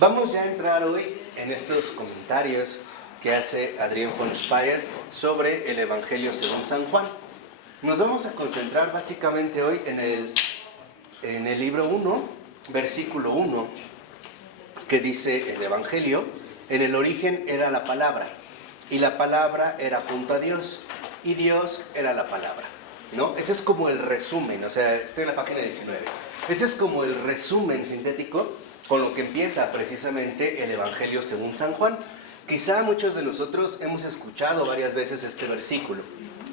Vamos ya a entrar hoy en estos comentarios que hace Adrián von Speyr sobre el Evangelio según San Juan. Nos vamos a concentrar básicamente hoy en el libro 1, versículo 1, que dice el Evangelio: en el origen era la palabra, y la palabra era junto a Dios, y Dios era la palabra, ¿no? Ese es como el resumen, o sea, estoy en la página 19. Ese es como el resumen sintético con lo que empieza precisamente el Evangelio según San Juan. Quizá muchos de nosotros hemos escuchado varias veces este versículo,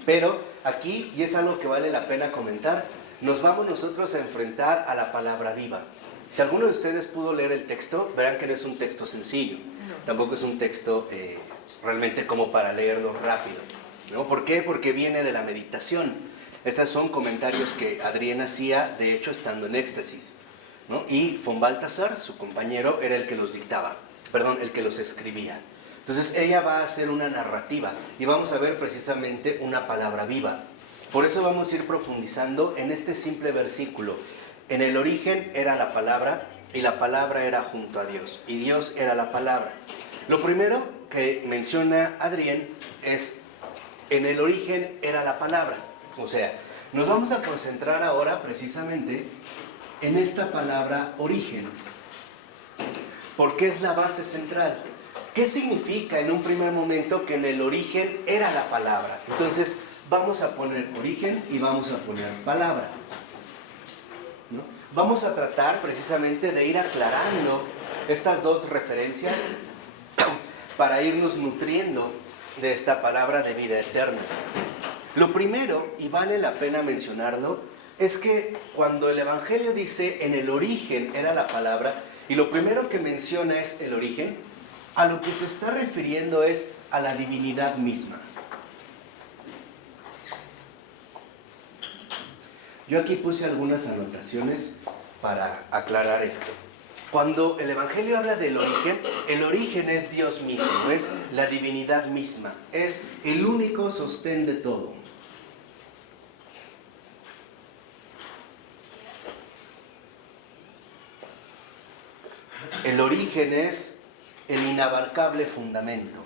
pero aquí, y es algo que vale la pena comentar, nos vamos nosotros a enfrentar a la palabra viva. Si alguno de ustedes pudo leer el texto, verán que no es un texto sencillo, tampoco es un texto realmente como para leerlo rápido, ¿no? ¿Por qué? Porque viene de la meditación. Estos son comentarios que Adrián hacía, de hecho, estando en éxtasis, ¿no? Y von Balthasar, su compañero, era el que los dictaba, el que los escribía. Entonces ella va a hacer una narrativa y vamos a ver precisamente una palabra viva. Por eso vamos a ir profundizando en este simple versículo. En el origen era la palabra, y la palabra era junto a Dios, y Dios era la palabra. Lo primero que menciona Adrián es: en el origen era la palabra. O sea, nos vamos a concentrar ahora precisamente en esta palabra origen, porque es la base central. ¿Qué significa en un primer momento que en el origen era la palabra? Entonces vamos a poner origen y vamos a poner palabra, ¿no? Vamos a tratar precisamente de ir aclarando estas dos referencias para irnos nutriendo de esta palabra de vida eterna. Lo primero, y vale la pena mencionarlo, es que cuando el Evangelio dice en el origen era la palabra, y lo primero que menciona es el origen, a lo que se está refiriendo es a la divinidad misma. Yo aquí puse algunas anotaciones para aclarar esto. Cuando el Evangelio habla del origen, el origen es Dios mismo, es la divinidad misma, es el único sostén de todo. El origen es el inabarcable fundamento.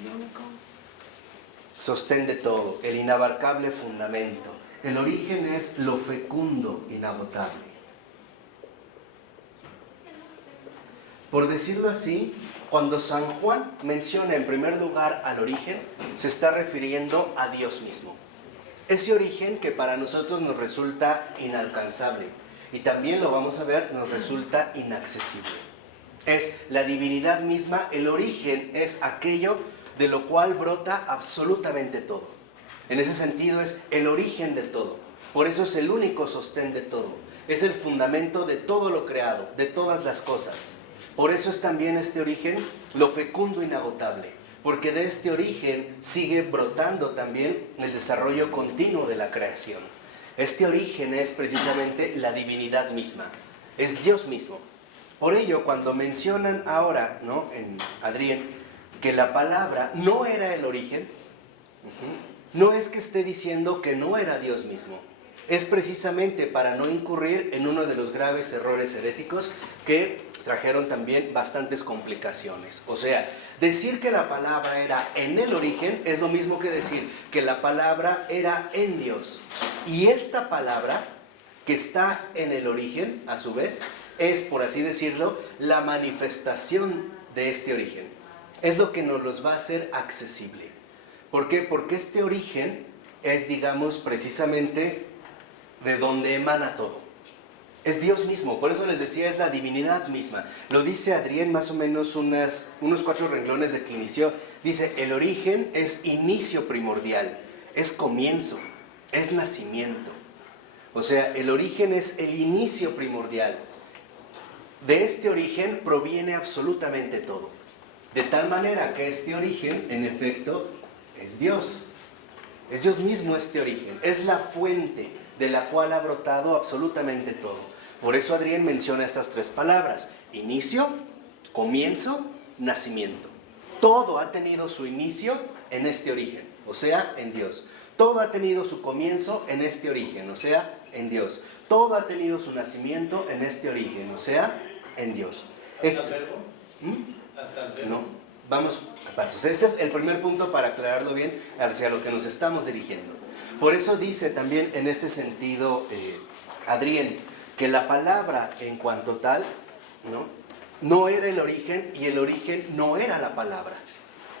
El único Sostén de todo, el inabarcable fundamento. El origen es lo fecundo, inagotable. Por decirlo así, cuando San Juan menciona en primer lugar al origen, se está refiriendo a Dios mismo. Ese origen que para nosotros nos resulta inalcanzable, y también lo vamos a ver, nos resulta inaccesible. Es la divinidad misma, el origen es aquello de lo cual brota absolutamente todo. En ese sentido es el origen de todo. Por eso es el único sostén de todo. Es el fundamento de todo lo creado, de todas las cosas. Por eso es también este origen lo fecundo inagotable. Porque de este origen sigue brotando también el desarrollo continuo de la creación. Este origen es precisamente la divinidad misma, es Dios mismo. Por ello, cuando mencionan ahora, ¿no?, en Adrián, que la palabra no era el origen, no es que esté diciendo que no era Dios mismo. Es precisamente para no incurrir en uno de los graves errores heréticos que trajeron también bastantes complicaciones. O sea, decir que la palabra era en el origen es lo mismo que decir que la palabra era en Dios. Y esta palabra que está en el origen, a su vez, es, por así decirlo, la manifestación de este origen. Es lo que nos los va a hacer accesible. ¿Por qué? Porque este origen es, digamos, precisamente de donde emana todo. Es Dios mismo, por eso les decía, es la divinidad misma. Lo dice Adrián más o menos unos 4 renglones de que inició. Dice, el origen es inicio primordial, es comienzo, es nacimiento. O sea, el origen es el inicio primordial. De este origen proviene absolutamente todo. De tal manera que este origen, en efecto, es Dios. Es Dios mismo este origen, es la fuente de la cual ha brotado absolutamente todo. Por eso Adrián menciona estas 3 palabras: inicio, comienzo, nacimiento. Todo ha tenido su inicio en este origen, o sea, en Dios. Todo ha tenido su comienzo en este origen, o sea, en Dios. Todo ha tenido su nacimiento en este origen, o sea, en Dios. ¿Hasta el verbo? ¿Hasta el verbo? No, vamos a pasos. Este es el primer punto para aclararlo bien hacia lo que nos estamos dirigiendo. Por eso dice también en este sentido Adrián, que la palabra en cuanto tal, no era el origen y el origen no era la palabra.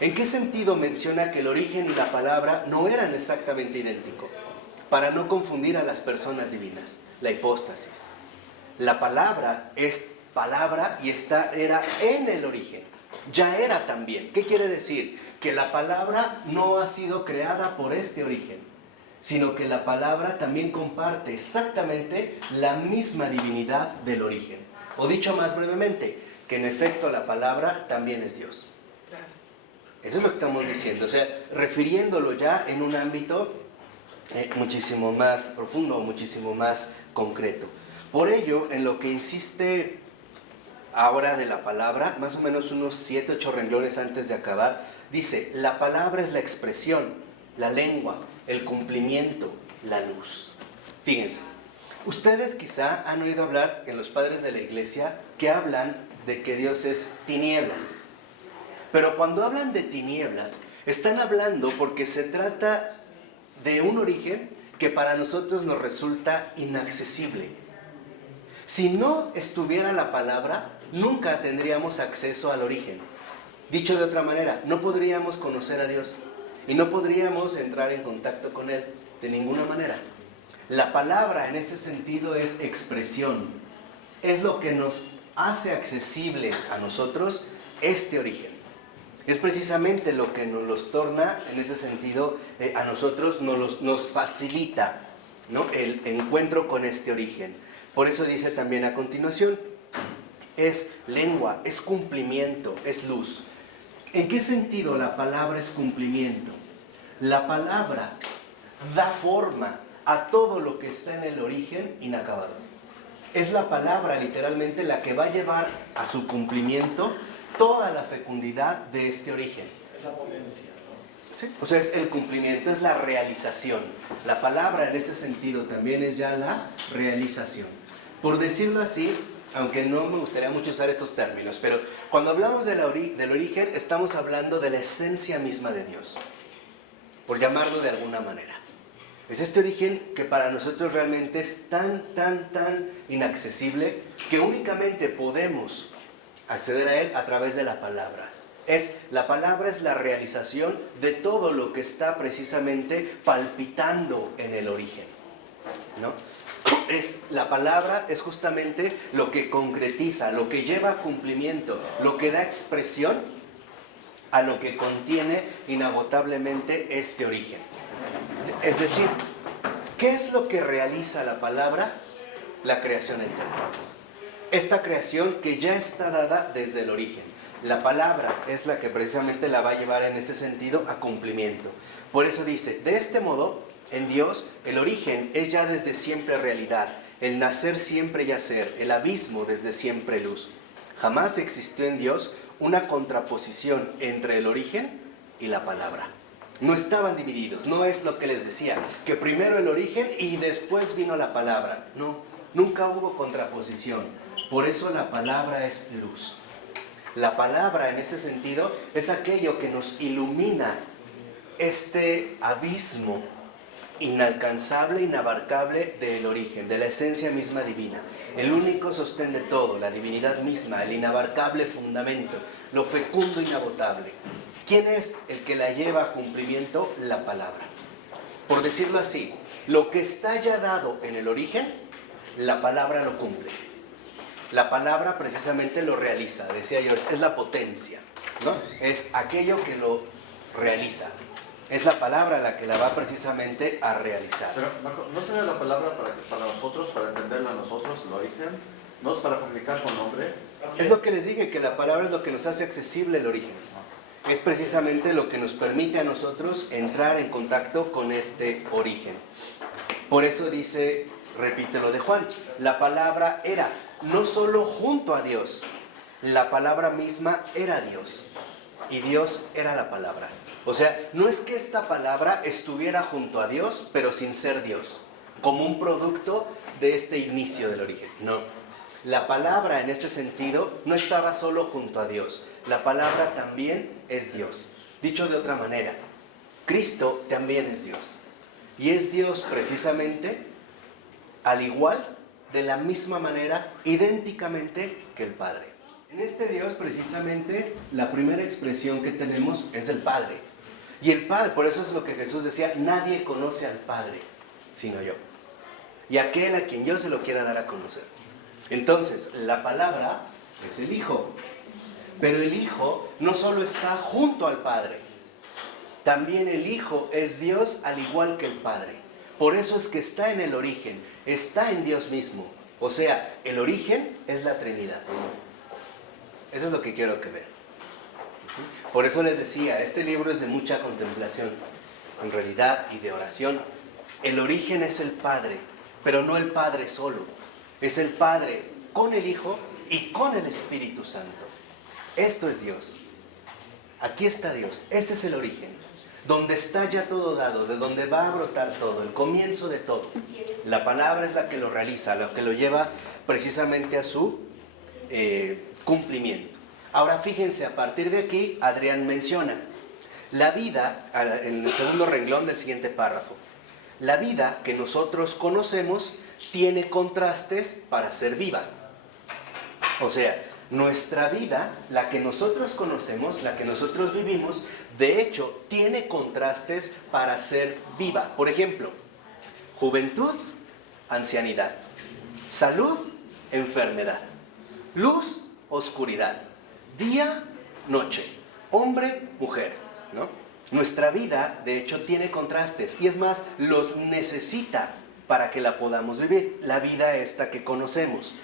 ¿En qué sentido menciona que el origen y la palabra no eran exactamente idénticos? Para no confundir a las personas divinas, la hipóstasis. La palabra es palabra y era en el origen. Ya era también. ¿Qué quiere decir? Que la palabra no ha sido creada por este origen, sino que la palabra también comparte exactamente la misma divinidad del origen. O dicho más brevemente, que en efecto la palabra también es Dios. Eso es lo que estamos diciendo, o sea, refiriéndolo ya en un ámbito muchísimo más profundo, muchísimo más concreto. Por ello, en lo que insiste ahora de la palabra, más o menos unos 7, 8 renglones antes de acabar, dice, la palabra es la expresión, la lengua, el cumplimiento, la luz. Fíjense, ustedes quizá han oído hablar en los padres de la iglesia que hablan de que Dios es tinieblas. Pero cuando hablan de tinieblas, están hablando porque se trata de un origen que para nosotros nos resulta inaccesible. Si no estuviera la palabra, nunca tendríamos acceso al origen. Dicho de otra manera, no podríamos conocer a Dios y no podríamos entrar en contacto con Él de ninguna manera. La palabra en este sentido es expresión, es lo que nos hace accesible a nosotros este origen. Es precisamente lo que nos los torna, en ese sentido, a nosotros nos facilita, ¿no?, el encuentro con este origen. Por eso dice también a continuación, es lengua, es cumplimiento, es luz. ¿En qué sentido la palabra es cumplimiento? La palabra da forma a todo lo que está en el origen inacabado. Es la palabra literalmente la que va a llevar a su cumplimiento toda la fecundidad de este origen. Es la potencia, ¿no? Sí. O sea, es el cumplimiento, es la realización. La palabra en este sentido también es ya la realización. Por decirlo así, aunque no me gustaría mucho usar estos términos, pero cuando hablamos del origen, estamos hablando de la esencia misma de Dios, por llamarlo de alguna manera. Es este origen que para nosotros realmente es tan inaccesible que únicamente podemos acceder a él a través de la palabra. La palabra es la realización de todo lo que está precisamente palpitando en el origen, ¿no? La palabra es justamente lo que concretiza, lo que lleva a cumplimiento, lo que da expresión a lo que contiene inagotablemente este origen. Es decir, ¿qué es lo que realiza la palabra? La creación entera. Esta creación que ya está dada desde el origen. La palabra es la que precisamente la va a llevar en este sentido a cumplimiento. Por eso dice, de este modo, en Dios, el origen es ya desde siempre realidad, el nacer siempre y hacer, el abismo desde siempre luz. Jamás existió en Dios una contraposición entre el origen y la palabra. No estaban divididos, no es lo que les decía, que primero el origen y después vino la palabra. No, nunca hubo contraposición. Por eso la palabra es luz. La palabra en este sentido es aquello que nos ilumina este abismo inalcanzable, inabarcable del origen, de la esencia misma divina. El único sostén de todo, la divinidad misma, el inabarcable fundamento, lo fecundo inagotable. ¿Quién es el que la lleva a cumplimiento? La palabra. Por decirlo así, lo que está ya dado en el origen, la palabra lo cumple. La palabra precisamente lo realiza, decía yo, es la potencia, ¿no? Es aquello que lo realiza. Es la palabra la que la va precisamente a realizar. Pero, Marco, ¿no sería la palabra para nosotros, para entenderla a nosotros, el origen? ¿No es para comunicar con hombre? Es lo que les dije, que la palabra es lo que nos hace accesible el origen. Es precisamente lo que nos permite a nosotros entrar en contacto con este origen. Por eso dice, repite lo de Juan, la palabra era no solo junto a Dios, la palabra misma era Dios. y Dios era la palabra. O sea, no es que esta palabra estuviera junto a Dios, pero sin ser Dios, como un producto de este inicio del origen. No. La palabra en este sentido no estaba solo junto a Dios. La palabra también es Dios. Dicho de otra manera, Cristo también es Dios. Y es Dios precisamente al igual, de la misma manera, idénticamente que el Padre. En este Dios precisamente la primera expresión que tenemos es del Padre. Y el Padre, por eso es lo que Jesús decía, nadie conoce al Padre sino yo. Y aquel a quien yo se lo quiera dar a conocer. Entonces, la palabra es el Hijo. Pero el Hijo no solo está junto al Padre, también el Hijo es Dios al igual que el Padre. Por eso es que está en el origen, está en Dios mismo. O sea, el origen es la Trinidad. Eso es lo que quiero que vean. Por eso les decía, este libro es de mucha contemplación, en realidad, y de oración. El origen es el Padre, pero no el Padre solo. Es el Padre con el Hijo y con el Espíritu Santo. Esto es Dios. Aquí está Dios. Este es el origen. Donde está ya todo dado, de donde va a brotar todo, el comienzo de todo. La palabra es la que lo realiza, la que lo lleva precisamente a su cumplimiento. Ahora fíjense, a partir de aquí, Adrián menciona la vida, en el segundo renglón del siguiente párrafo. La vida que nosotros conocemos tiene contrastes para ser viva. O sea, nuestra vida, la que nosotros conocemos, la que nosotros vivimos, de hecho, tiene contrastes para ser viva. Por ejemplo, juventud, ancianidad. Salud, enfermedad. Luz, oscuridad. Día, noche. Hombre, mujer, ¿no? Nuestra vida, de hecho, tiene contrastes. Y es más, los necesita para que la podamos vivir. La vida esta que conocemos.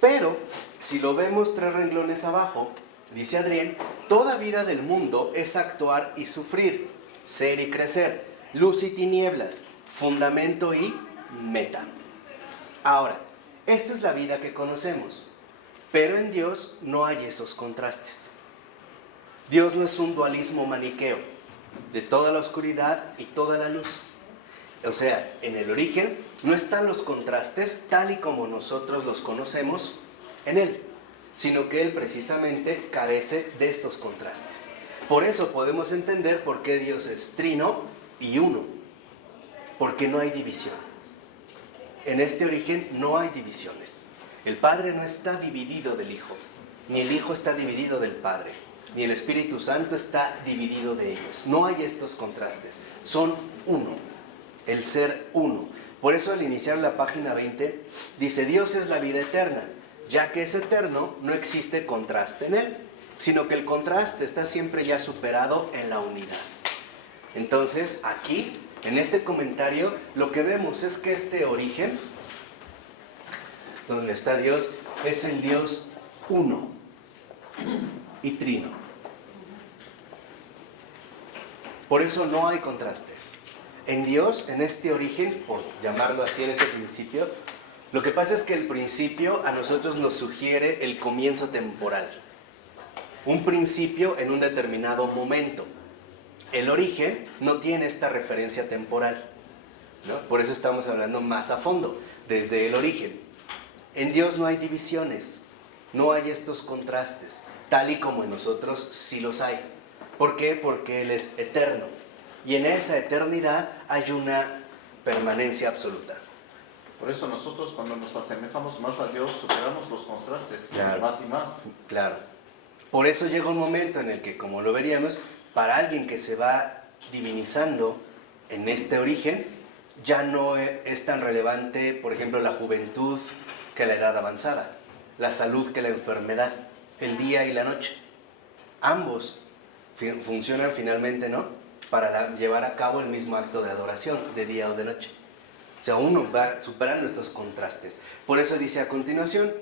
Pero, si lo vemos 3 renglones abajo, dice Adrián, toda vida del mundo es actuar y sufrir, ser y crecer, luz y tinieblas, fundamento y meta. Ahora, esta es la vida que conocemos, pero en Dios no hay esos contrastes. Dios no es un dualismo maniqueo, de toda la oscuridad y toda la luz. O sea, en el origen no están los contrastes tal y como nosotros los conocemos en Él, sino que Él precisamente carece de estos contrastes. Por eso podemos entender por qué Dios es trino y uno, porque no hay división. En este origen no hay divisiones. El Padre no está dividido del Hijo, ni el Hijo está dividido del Padre, ni el Espíritu Santo está dividido de ellos. No hay estos contrastes, son uno. El ser uno. Por eso al iniciar la página 20 dice: Dios es la vida eterna. Ya que es eterno, no existe contraste en él, sino que el contraste está siempre ya superado en la unidad. Entonces aquí, en este comentario, lo que vemos es que este origen, donde está Dios, es el Dios uno y trino. Por eso no hay contrastes. En Dios, en este origen, por llamarlo así, en este principio, lo que pasa es que el principio a nosotros nos sugiere el comienzo temporal. Un principio en un determinado momento. El origen no tiene esta referencia temporal, ¿no? Por eso estamos hablando más a fondo, desde el origen. En Dios no hay divisiones, no hay estos contrastes, tal y como en nosotros sí los hay. ¿Por qué? Porque Él es eterno. Y en esa eternidad hay una permanencia absoluta. Por eso nosotros cuando nos asemejamos más a Dios superamos los contrastes, claro, más y más. Claro. Por eso llega un momento en el que, como lo veríamos, para alguien que se va divinizando en este origen, ya no es tan relevante, por ejemplo, la juventud que la edad avanzada, la salud que la enfermedad, el día y la noche. Ambos funcionan finalmente, ¿no?, para llevar a cabo el mismo acto de adoración, de día o de noche. O sea, uno va superando estos contrastes. Por eso dice a continuación: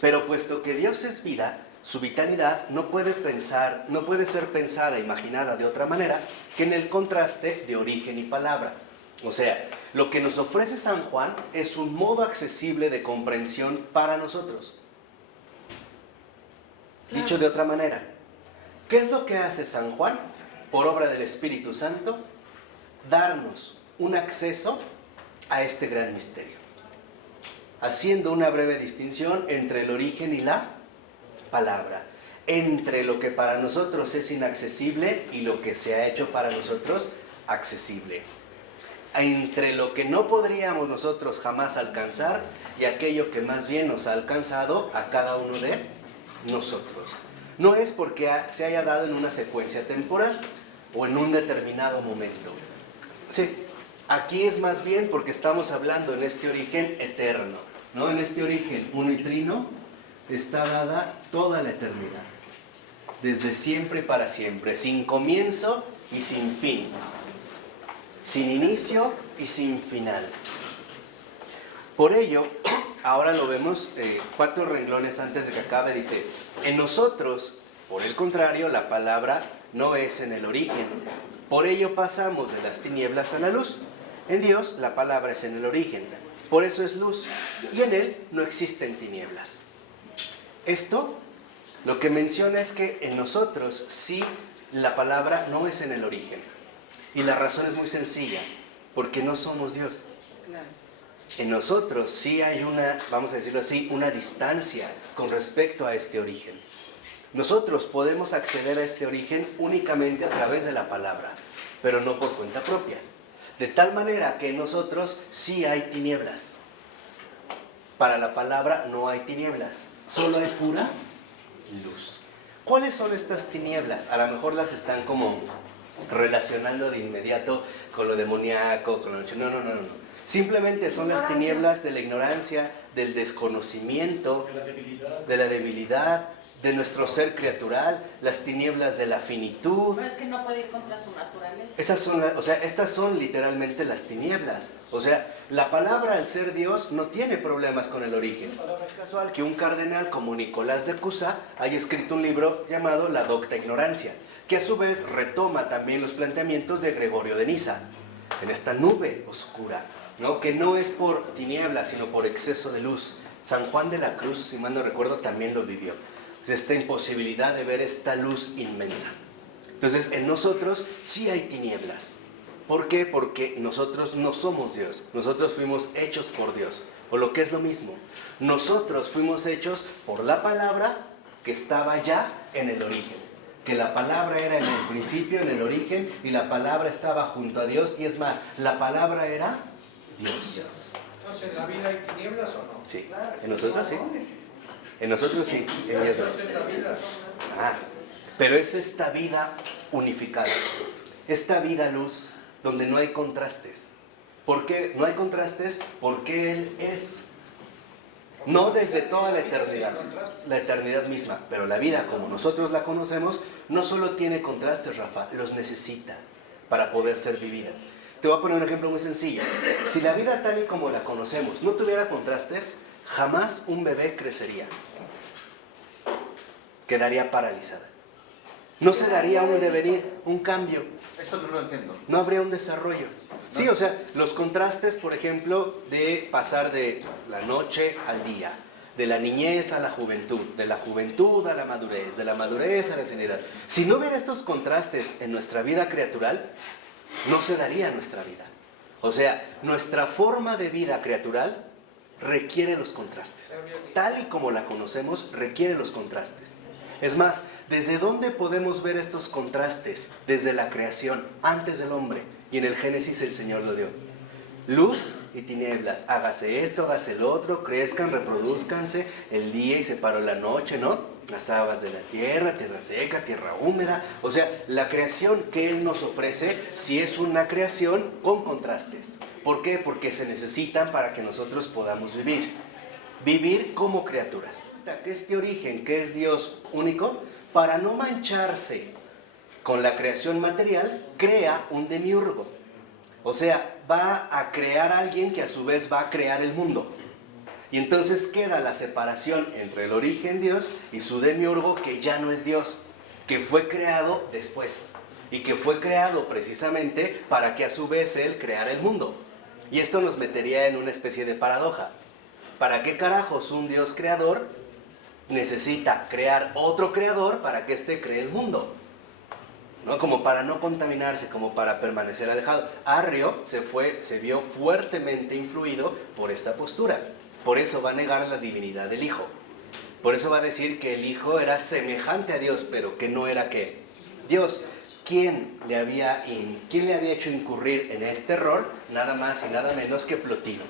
pero puesto que Dios es vida, su vitalidad no puede ser pensada, imaginada de otra manera que en el contraste de origen y palabra. O sea, lo que nos ofrece San Juan es un modo accesible de comprensión para nosotros. Claro. Dicho de otra manera, ¿Qué es lo que hace San Juan? Por obra del Espíritu Santo, darnos un acceso a este gran misterio, haciendo una breve distinción entre el origen y la palabra, entre lo que para nosotros es inaccesible y lo que se ha hecho para nosotros accesible, entre lo que no podríamos nosotros jamás alcanzar y aquello que más bien nos ha alcanzado a cada uno de nosotros. No es porque se haya dado en una secuencia temporal o en un determinado momento. Sí, aquí es más bien porque estamos hablando en este origen eterno, ¿no? En este origen unitrino está dada toda la eternidad, desde siempre y para siempre, sin comienzo y sin fin, sin inicio y sin final. Por ello, ahora lo vemos 4 renglones antes de que acabe, dice: en nosotros, por el contrario, la palabra no es en el origen. Por ello pasamos de las tinieblas a la luz. En Dios la palabra es en el origen, por eso es luz, y en Él no existen tinieblas. Esto lo que menciona es que en nosotros sí la palabra no es en el origen. Y la razón es muy sencilla, porque no somos Dios. En nosotros sí hay una, vamos a decirlo así, una distancia con respecto a este origen. Nosotros podemos acceder a este origen únicamente a través de la palabra, pero no por cuenta propia. De tal manera que en nosotros sí hay tinieblas. Para la palabra no hay tinieblas, solo hay pura luz. ¿Cuáles son estas tinieblas? A lo mejor las están como relacionando de inmediato con lo demoníaco, con lo... No. Simplemente son las tinieblas de la ignorancia, del desconocimiento, de la debilidad, de nuestro ser criatural, las tinieblas de la finitud. Pero es que no puede ir contra su naturaleza. Estas son literalmente las tinieblas. O sea, la palabra al ser Dios no tiene problemas con el origen. Es casual que un cardenal como Nicolás de Cusa haya escrito un libro llamado La Docta Ignorancia, que a su vez retoma también los planteamientos de Gregorio de Niza, en esta nube oscura, ¿no? Que no es por tinieblas, sino por exceso de luz. San Juan de la Cruz, si mal no recuerdo, también lo vivió. Esta imposibilidad de ver esta luz inmensa. Entonces, en nosotros sí hay tinieblas. ¿Por qué? Porque nosotros no somos Dios. Nosotros fuimos hechos por Dios. O lo que es lo mismo, nosotros fuimos hechos por la palabra que estaba ya en el origen. Que la palabra era en el principio, en el origen, y la palabra estaba junto a Dios. Y es más, la palabra era Dios. Entonces, ¿en la vida hay tinieblas o no? Sí, en nosotros sí. En nosotros sí, en Dios no. Pero es esta vida unificada, esta vida luz, donde no hay contrastes. ¿Por qué no hay contrastes? Porque Él es, no desde toda la eternidad misma, pero la vida como nosotros la conocemos, no solo tiene contrastes, Rafa, los necesita para poder ser vivida. Te voy a poner un ejemplo muy sencillo. Si la vida tal y como la conocemos no tuviera contrastes, jamás un bebé crecería. Quedaría paralizada. No se daría un devenir, un cambio. Esto no lo entiendo. No habría un desarrollo. Sí, o sea, los contrastes, por ejemplo, de pasar de la noche al día, de la niñez a la juventud, de la juventud a la madurez, de la madurez a la ancianidad. Si no hubiera estos contrastes en nuestra vida criatural, no se daría nuestra vida. O sea, nuestra forma de vida criatural requiere los contrastes. Tal y como la conocemos, requiere los contrastes. Es más, ¿desde dónde podemos ver estos contrastes? Desde la creación, antes del hombre. Y en el Génesis el Señor lo dio. Luz y tinieblas. Hágase esto, hágase el otro, crezcan, reproduzcanse el día y separó la noche, ¿no? Las aguas de la tierra, tierra seca, tierra húmeda. O sea, la creación que Él nos ofrece, sí es una creación con contrastes. ¿Por qué? Porque se necesitan para que nosotros podamos vivir. Vivir como criaturas. Que este origen, que es Dios único, para no mancharse con la creación material, crea un demiurgo. O sea, va a crear a alguien que a su vez va a crear el mundo. Y entonces queda la separación entre el origen Dios y su demiurgo, que ya no es Dios, que fue creado después. Y que fue creado precisamente para que a su vez Él creara el mundo. Y esto nos metería en una especie de paradoja. ¿Para qué carajos un Dios creador necesita crear otro creador para que éste cree el mundo? ¿no? Como para no contaminarse, como para permanecer alejado. Arrio se vio fuertemente influido por esta postura. Por eso va a negar la divinidad del Hijo. Por eso va a decir que el Hijo era semejante a Dios, pero que no era ¿qué? Dios. ¿Quién le había hecho incurrir en este error? Nada más y nada menos que Plotino,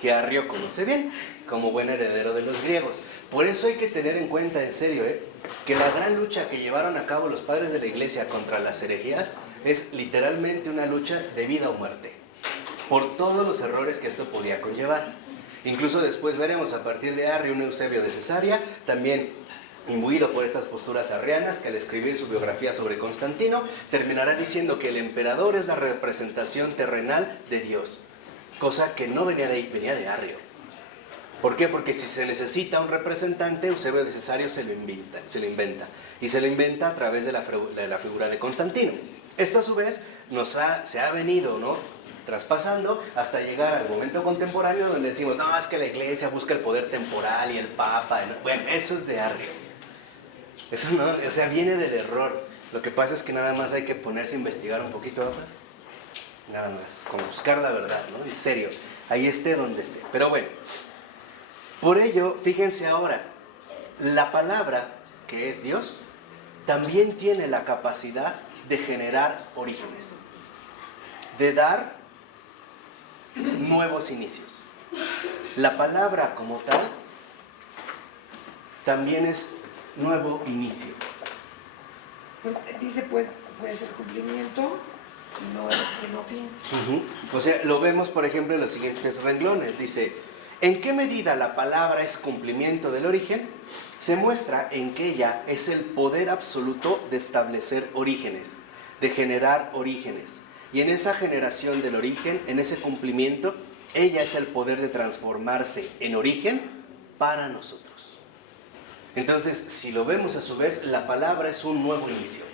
que Arrio conoce bien, como buen heredero de los griegos. Por eso hay que tener en cuenta, en serio, que la gran lucha que llevaron a cabo los padres de la Iglesia contra las herejías es literalmente una lucha de vida o muerte, por todos los errores que esto podía conllevar. Incluso después veremos a partir de Arrio un Eusebio de Cesarea, también imbuido por estas posturas arrianas, que al escribir su biografía sobre Constantino terminará diciendo que el emperador es la representación terrenal de Dios, cosa que no venía de ahí, venía de Arrio. ¿Por qué? Porque si se necesita un representante, Eusebio de Cesarea se lo inventa y se lo inventa a través de la figura de Constantino. Esto a su vez se ha venido, ¿no?, traspasando hasta llegar al momento contemporáneo donde decimos, no, es que la Iglesia busca el poder temporal y el Papa. Bueno, eso es de Arrio. Eso no, o sea, viene del error. Lo que pasa es que nada más hay que ponerse a investigar un poquito, ¿no? Nada más, con buscar la verdad, ¿no? En serio, ahí esté donde esté. Pero bueno, por ello, fíjense ahora, la palabra que es Dios también tiene la capacidad de generar orígenes, de dar nuevos inicios. La palabra como tal también es nuevo inicio. Pues, dice puede ser cumplimiento y no fin. O sea, lo vemos por ejemplo en los siguientes renglones. Dice, ¿en qué medida la palabra es cumplimiento del origen? Se muestra en que ella es el poder absoluto de establecer orígenes, de generar orígenes. Y en esa generación del origen, en ese cumplimiento, ella es el poder de transformarse en origen para nosotros. Entonces, si lo vemos a su vez, la palabra es un nuevo inicio.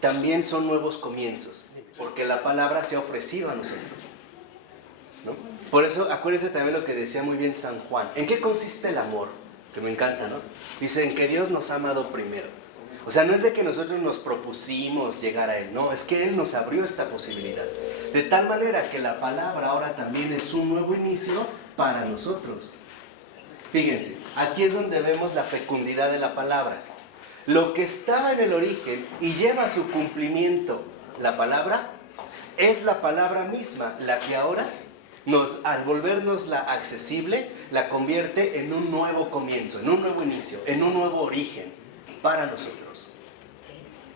También son nuevos comienzos, porque la palabra se ha ofrecido a nosotros, ¿no? Por eso, acuérdense también lo que decía muy bien San Juan. ¿En qué consiste el amor? Que me encanta, ¿no? Dice, en que Dios nos ha amado primero. O sea, no es de que nosotros nos propusimos llegar a Él, no, es que Él nos abrió esta posibilidad. De tal manera que la palabra ahora también es un nuevo inicio para nosotros. Fíjense, aquí es donde vemos la fecundidad de la palabra. Lo que estaba en el origen y lleva a su cumplimiento la palabra, es la palabra misma la que ahora, al volvernosla accesible, la convierte en un nuevo comienzo, en un nuevo inicio, en un nuevo origen para nosotros.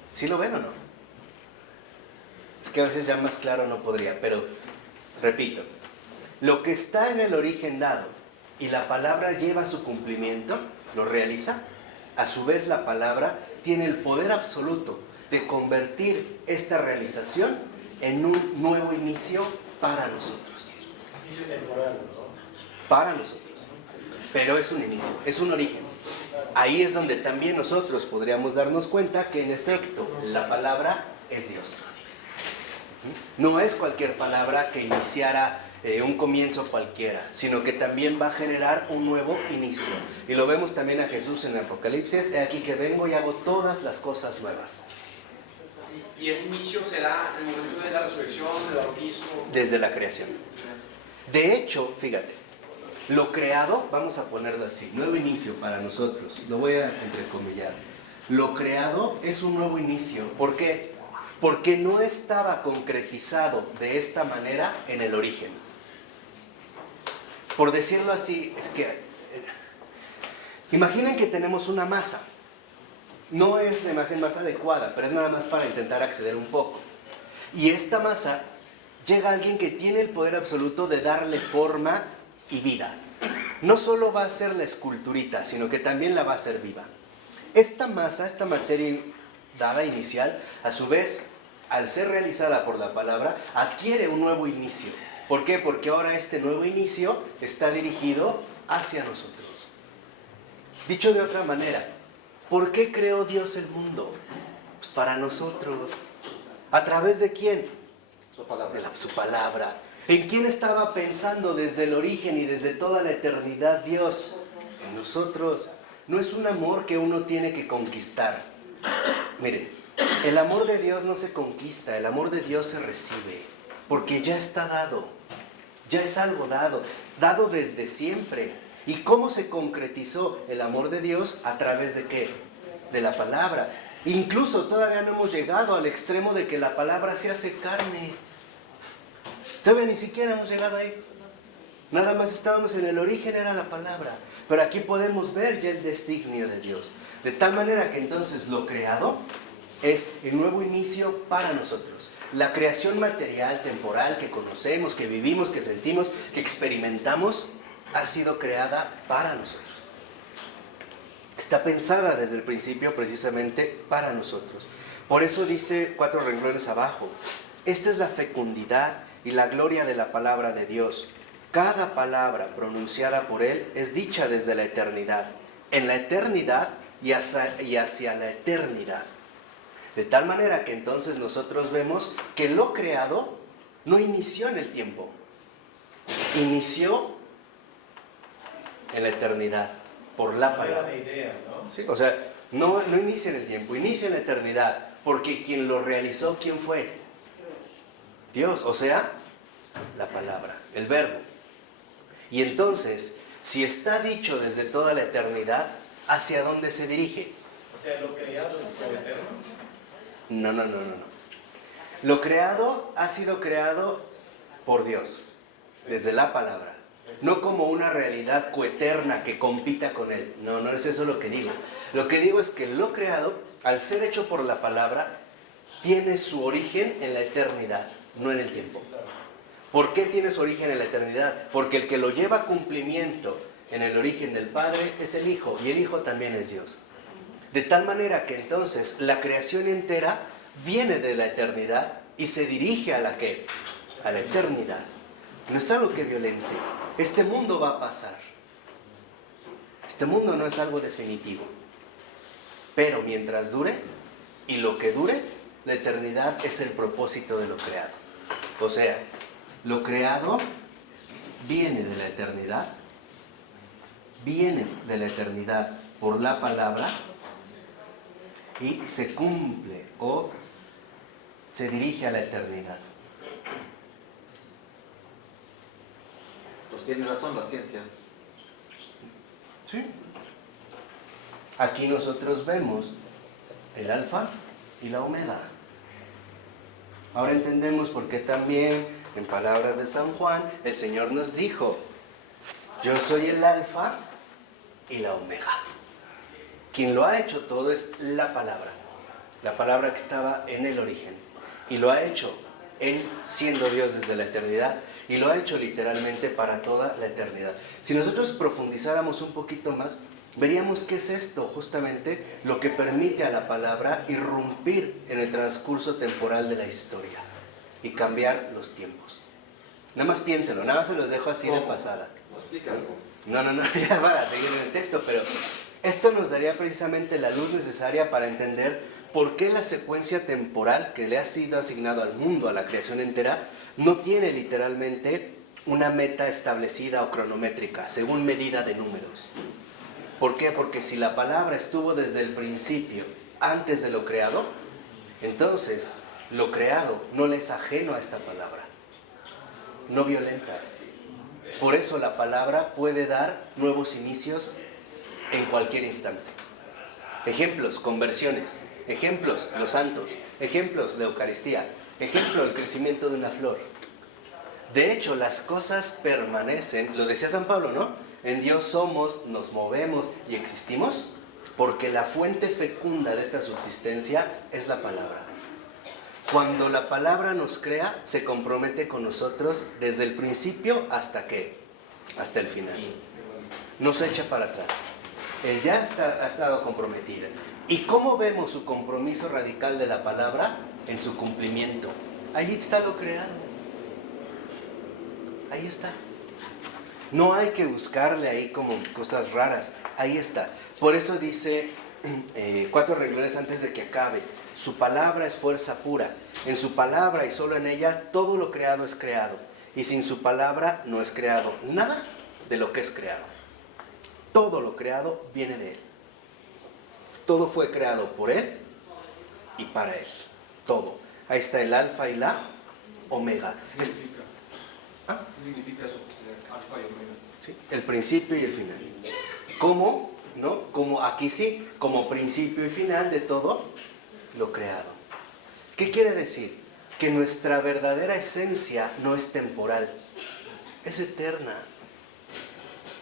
¿Sí lo ven o no? Es que a veces ya más claro no podría, pero repito, lo que está en el origen dado y la palabra lleva a su cumplimiento, lo realiza, a su vez la palabra tiene el poder absoluto de convertir esta realización en un nuevo inicio para nosotros. Inicio temporal, ¿no? Para nosotros. Pero es un inicio, es un origen. Ahí es donde también nosotros podríamos darnos cuenta que en efecto la palabra es Dios. No es cualquier palabra que iniciara un comienzo cualquiera, sino que también va a generar un nuevo inicio. Y lo vemos también a Jesús en Apocalipsis, he aquí que vengo y hago todas las cosas nuevas. ¿Y ese inicio será en el momento de la resurrección, del bautismo? Desde la creación. De hecho, fíjate, lo creado, vamos a ponerlo así, nuevo inicio para nosotros, lo voy a entrecomillar. Lo creado es un nuevo inicio. ¿Por qué? Porque no estaba concretizado de esta manera en el origen. Por decirlo así, es que imaginen que tenemos una masa. No es la imagen más adecuada, pero es nada más para intentar acceder un poco. Y esta masa, llega alguien que tiene el poder absoluto de darle forma y vida. No solo va a ser la esculturita, sino que también la va a hacer viva. Esta masa, esta materia dada inicial, a su vez, al ser realizada por la palabra, adquiere un nuevo inicio. ¿Por qué? Porque ahora este nuevo inicio está dirigido hacia nosotros. Dicho de otra manera, ¿por qué creó Dios el mundo? Pues para nosotros. ¿A través de quién? Su palabra. De su palabra. ¿En quién estaba pensando desde el origen y desde toda la eternidad Dios? En nosotros. No es un amor que uno tiene que conquistar. Miren, El amor de Dios no se conquista, el amor de Dios se recibe, porque ya está dado, ya es algo dado, dado desde siempre. ¿Y cómo se concretizó el amor de Dios? ¿A través de qué? De la palabra. Incluso todavía no hemos llegado al extremo de que la palabra se hace carne. Todavía ni siquiera hemos llegado ahí. Nada más estábamos en el origen, era la palabra. Pero aquí podemos ver ya el designio de Dios. De tal manera que entonces lo creado es el nuevo inicio para nosotros. La creación material, temporal, que conocemos, que vivimos, que sentimos, que experimentamos, ha sido creada para nosotros. Está pensada desde el principio precisamente para nosotros. Por eso dice 4 renglones abajo: esta es la fecundidad y la gloria de la palabra de Dios. Cada palabra pronunciada por Él es dicha desde la eternidad, en la eternidad y hacia la eternidad. De tal manera que entonces nosotros vemos que lo creado no inició en el tiempo, inició en la eternidad, por la palabra. de idea, ¿no? Sí, o sea, no inicia en el tiempo, inicia en la eternidad, porque quien lo realizó, ¿quién fue? Dios, o sea, la palabra, el verbo. Y entonces, si está dicho desde toda la eternidad, ¿hacia dónde se dirige? O sea, lo creado es lo eterno. No. Lo creado ha sido creado por Dios, desde la palabra. No como una realidad coeterna que compita con Él. No es eso lo que digo. Lo que digo es que lo creado, al ser hecho por la palabra, tiene su origen en la eternidad, no en el tiempo. ¿Por qué tiene su origen en la eternidad? Porque el que lo lleva a cumplimiento en el origen del Padre es el Hijo, y el Hijo también es Dios. De tal manera que entonces la creación entera viene de la eternidad y se dirige a la ¿qué? A la eternidad. No es algo que violente. Este mundo va a pasar. Este mundo no es algo definitivo. Pero mientras dure, y lo que dure, la eternidad es el propósito de lo creado. O sea, lo creado viene de la eternidad por la palabra y se cumple o se dirige a la eternidad. Pues tiene razón la ciencia. ¿Sí? Aquí nosotros vemos el alfa y la omega. Ahora entendemos por qué también, en palabras de San Juan, el Señor nos dijo: yo soy el alfa y la omega. Quien lo ha hecho todo es la palabra que estaba en el origen. Y lo ha hecho Él siendo Dios desde la eternidad, y lo ha hecho literalmente para toda la eternidad. Si nosotros profundizáramos un poquito más, veríamos qué es esto, justamente lo que permite a la palabra irrumpir en el transcurso temporal de la historia y cambiar los tiempos. Nada más piénsenlo, nada más se los dejo así de pasada. Explícalo. No, ya para seguir en el texto, pero esto nos daría precisamente la luz necesaria para entender por qué la secuencia temporal que le ha sido asignado al mundo, a la creación entera, no tiene literalmente una meta establecida o cronométrica, según medida de números. ¿Por qué? Porque si la palabra estuvo desde el principio, antes de lo creado, entonces lo creado no le es ajeno a esta palabra, no violenta. Por eso la palabra puede dar nuevos inicios en cualquier instante. Ejemplos, conversiones. Ejemplos, los santos. Ejemplos, la Eucaristía. Ejemplo, el crecimiento de una flor. De hecho, las cosas permanecen, lo decía San Pablo, ¿no? En Dios somos, nos movemos y existimos porque la fuente fecunda de esta subsistencia es la palabra. Cuando la palabra nos crea, se compromete con nosotros desde el principio hasta ¿qué? Hasta el final. Nos echa para atrás. Él ya ha estado comprometido. ¿Y cómo vemos su compromiso radical de la palabra? En su cumplimiento. Ahí está lo creado. Ahí está. No hay que buscarle ahí como cosas raras. Ahí está. Por eso dice 4 renglones antes de que acabe: su palabra es fuerza pura. En su palabra y solo en ella todo lo creado es creado. Y sin su palabra no es creado nada de lo que es creado. Todo lo creado viene de Él. Todo fue creado por Él y para Él. Todo. Ahí está el alfa y la omega. ¿Qué significa? ¿Ah? ¿Qué significa eso? Alfa y omega. Sí, el principio y el final. ¿Cómo? ¿No? Como aquí sí, como principio y final de todo lo creado. ¿Qué quiere decir? Que nuestra verdadera esencia no es temporal, es eterna.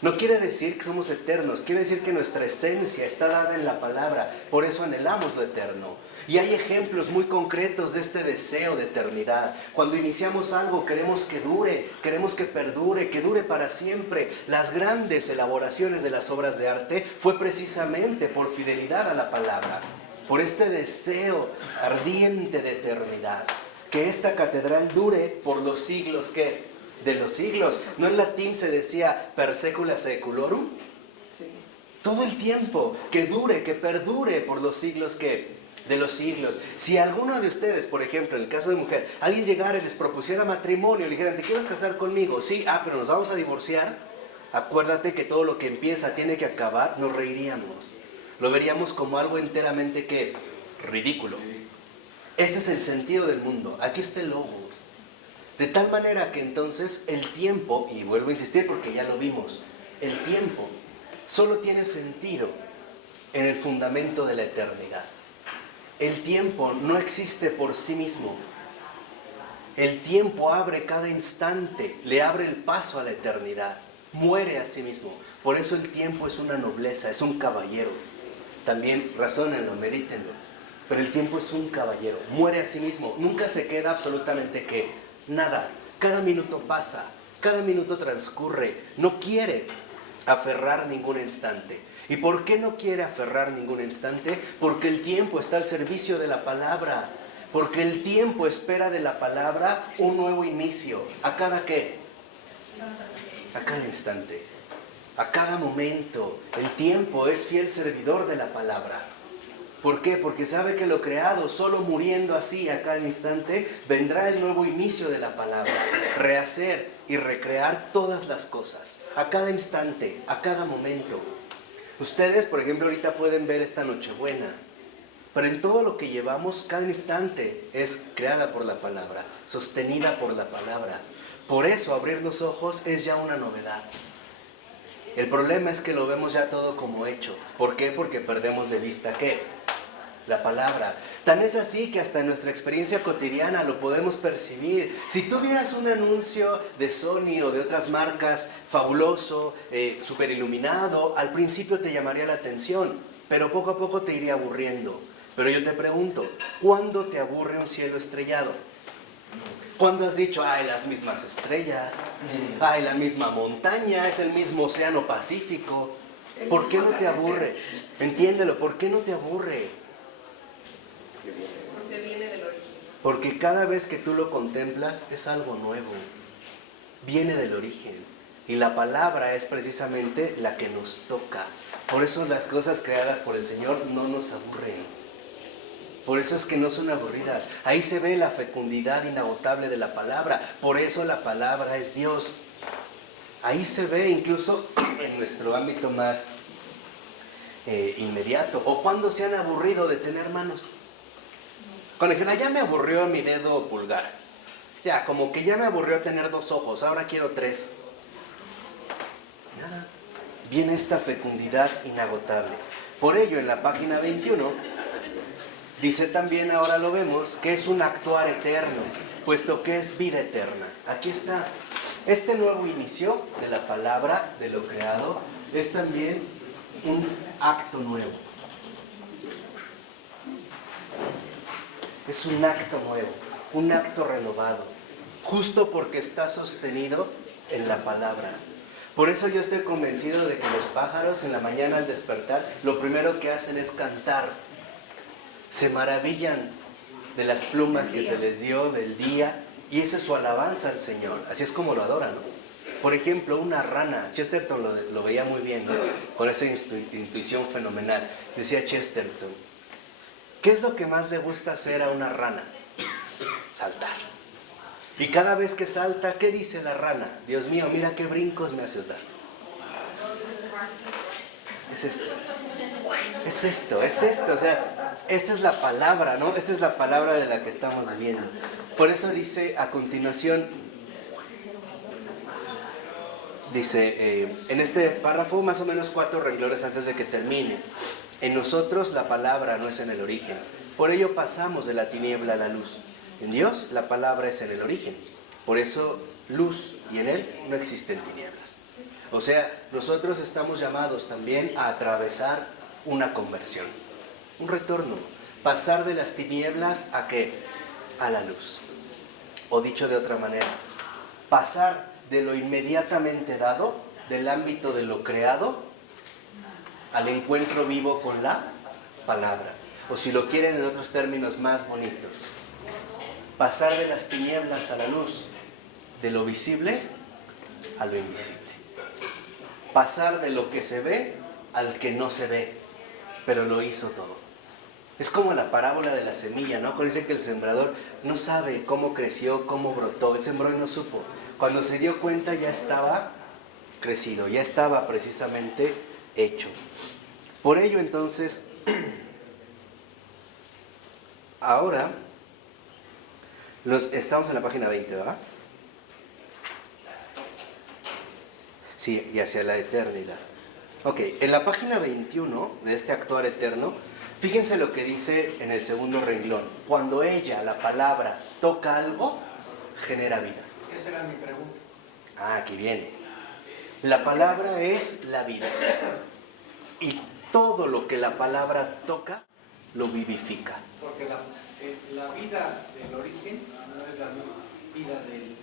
No quiere decir que somos eternos, quiere decir que nuestra esencia está dada en la palabra, por eso anhelamos lo eterno. Y hay ejemplos muy concretos de este deseo de eternidad. Cuando iniciamos algo queremos que dure, queremos que perdure, que dure para siempre. Las grandes elaboraciones de las obras de arte fue precisamente por fidelidad a la palabra, por este deseo ardiente de eternidad. Que esta catedral dure por los siglos que de los siglos. ¿No en latín se decía per secula seculorum? Sí. Todo el tiempo, que dure, que perdure por los siglos que de los siglos. Si alguno de ustedes, por ejemplo, en el caso de mujer, alguien llegara y les propusiera matrimonio, le dijeran, ¿te quieres casar conmigo? Sí, pero nos vamos a divorciar. Acuérdate que todo lo que empieza tiene que acabar, nos reiríamos. Lo veríamos como algo enteramente que ridículo. Ese es el sentido del mundo. Aquí está el logos. De tal manera que entonces el tiempo, y vuelvo a insistir porque ya lo vimos, el tiempo solo tiene sentido en el fundamento de la eternidad. El tiempo no existe por sí mismo. El tiempo abre cada instante, le abre el paso a la eternidad, muere a sí mismo. Por eso el tiempo es una nobleza, es un caballero. También razónenlo, medítenlo. Pero el tiempo es un caballero, muere a sí mismo, nunca se queda absolutamente ¿qué? Nada. Cada minuto pasa, cada minuto transcurre, no quiere aferrar ningún instante. ¿Y por qué no quiere aferrar ningún instante? Porque el tiempo está al servicio de la palabra, porque el tiempo espera de la palabra un nuevo inicio. ¿A cada qué? A cada instante, a cada momento. El tiempo es fiel servidor de la palabra. ¿Por qué? Porque sabe que lo creado, solo muriendo así a cada instante, vendrá el nuevo inicio de la palabra. Rehacer y recrear todas las cosas, a cada instante, a cada momento. Ustedes, por ejemplo, ahorita pueden ver esta Nochebuena, pero en todo lo que llevamos, cada instante es creada por la palabra, sostenida por la palabra. Por eso abrir los ojos es ya una novedad. El problema es que lo vemos ya todo como hecho. ¿Por qué? Porque perdemos de vista ¿qué? La palabra. Tan es así que hasta en nuestra experiencia cotidiana lo podemos percibir. Si tú vieras un anuncio de Sony o de otras marcas fabuloso, súper iluminado, al principio te llamaría la atención, pero poco a poco te iría aburriendo. Pero yo te pregunto, ¿cuándo te aburre un cielo estrellado? ¿Cuándo has dicho, ay, las mismas estrellas, ay, la misma montaña, es el mismo océano Pacífico? ¿Por qué no te aburre? Entiéndelo, ¿por qué no te aburre? Porque viene del origen. Porque cada vez que tú lo contemplas es algo nuevo, viene del origen. Y la palabra es precisamente la que nos toca. Por eso las cosas creadas por el Señor no nos aburren. Por eso es que no son aburridas. Ahí se ve la fecundidad inagotable de la palabra. Por eso la palabra es Dios. Ahí se ve incluso en nuestro ámbito más inmediato. O cuando se han aburrido de tener manos. Cuando dijeron, ya me aburrió mi dedo pulgar. Ya, como que ya me aburrió tener 2 ojos. Ahora quiero 3. Nada. Viene esta fecundidad inagotable. Por ello, en la página 21... dice también, ahora lo vemos, que es un actuar eterno, puesto que es vida eterna. Aquí está. Este nuevo inicio de la palabra, de lo creado, es también un acto nuevo. Es un acto nuevo, un acto renovado, justo porque está sostenido en la palabra. Por eso yo estoy convencido de que los pájaros en la mañana al despertar, lo primero que hacen es cantar. Se maravillan de las plumas que se les dio del día y esa es su alabanza al Señor. Así es como lo adoran, ¿no? Por ejemplo, una rana, Chesterton lo veía muy bien, ¿no? Con esa intuición fenomenal. Decía Chesterton, ¿qué es lo que más le gusta hacer a una rana? Saltar. Y cada vez que salta, ¿qué dice la rana? Dios mío, mira qué brincos me haces dar. Es esto. Es esto. O sea, esta es la palabra, ¿no? Esta es la palabra de la que estamos viviendo. Por eso dice a continuación, dice en este párrafo, más o menos 4 renglones antes de que termine: en nosotros la palabra no es en el origen, por ello pasamos de la tiniebla a la luz. En Dios la palabra es en el origen, por eso luz, y en Él no existen tinieblas. O sea, nosotros estamos llamados también a atravesar una conversión, un retorno, pasar de las tinieblas a ¿qué? A la luz. O dicho de otra manera, pasar de lo inmediatamente dado, del ámbito de lo creado, al encuentro vivo con la palabra. O si lo quieren en otros términos más bonitos, pasar de las tinieblas a la luz, de lo visible a lo invisible. Pasar de lo que se ve al que no se ve, pero lo hizo todo. Es como la parábola de la semilla, ¿no? Cuando dice que el sembrador no sabe cómo creció, cómo brotó. Él sembró y no supo. Cuando se dio cuenta ya estaba crecido, ya estaba precisamente hecho. Por ello entonces, ahora, estamos en la página 20, ¿verdad? Sí, y hacia la eternidad. Ok, en la página 21 de este actuar eterno, fíjense lo que dice en el segundo renglón. Cuando ella, la palabra, toca algo, genera vida. Esa era mi pregunta. Ah, aquí viene. La palabra es la vida. Y todo lo que la palabra toca, lo vivifica. Porque la vida del origen no es la vida de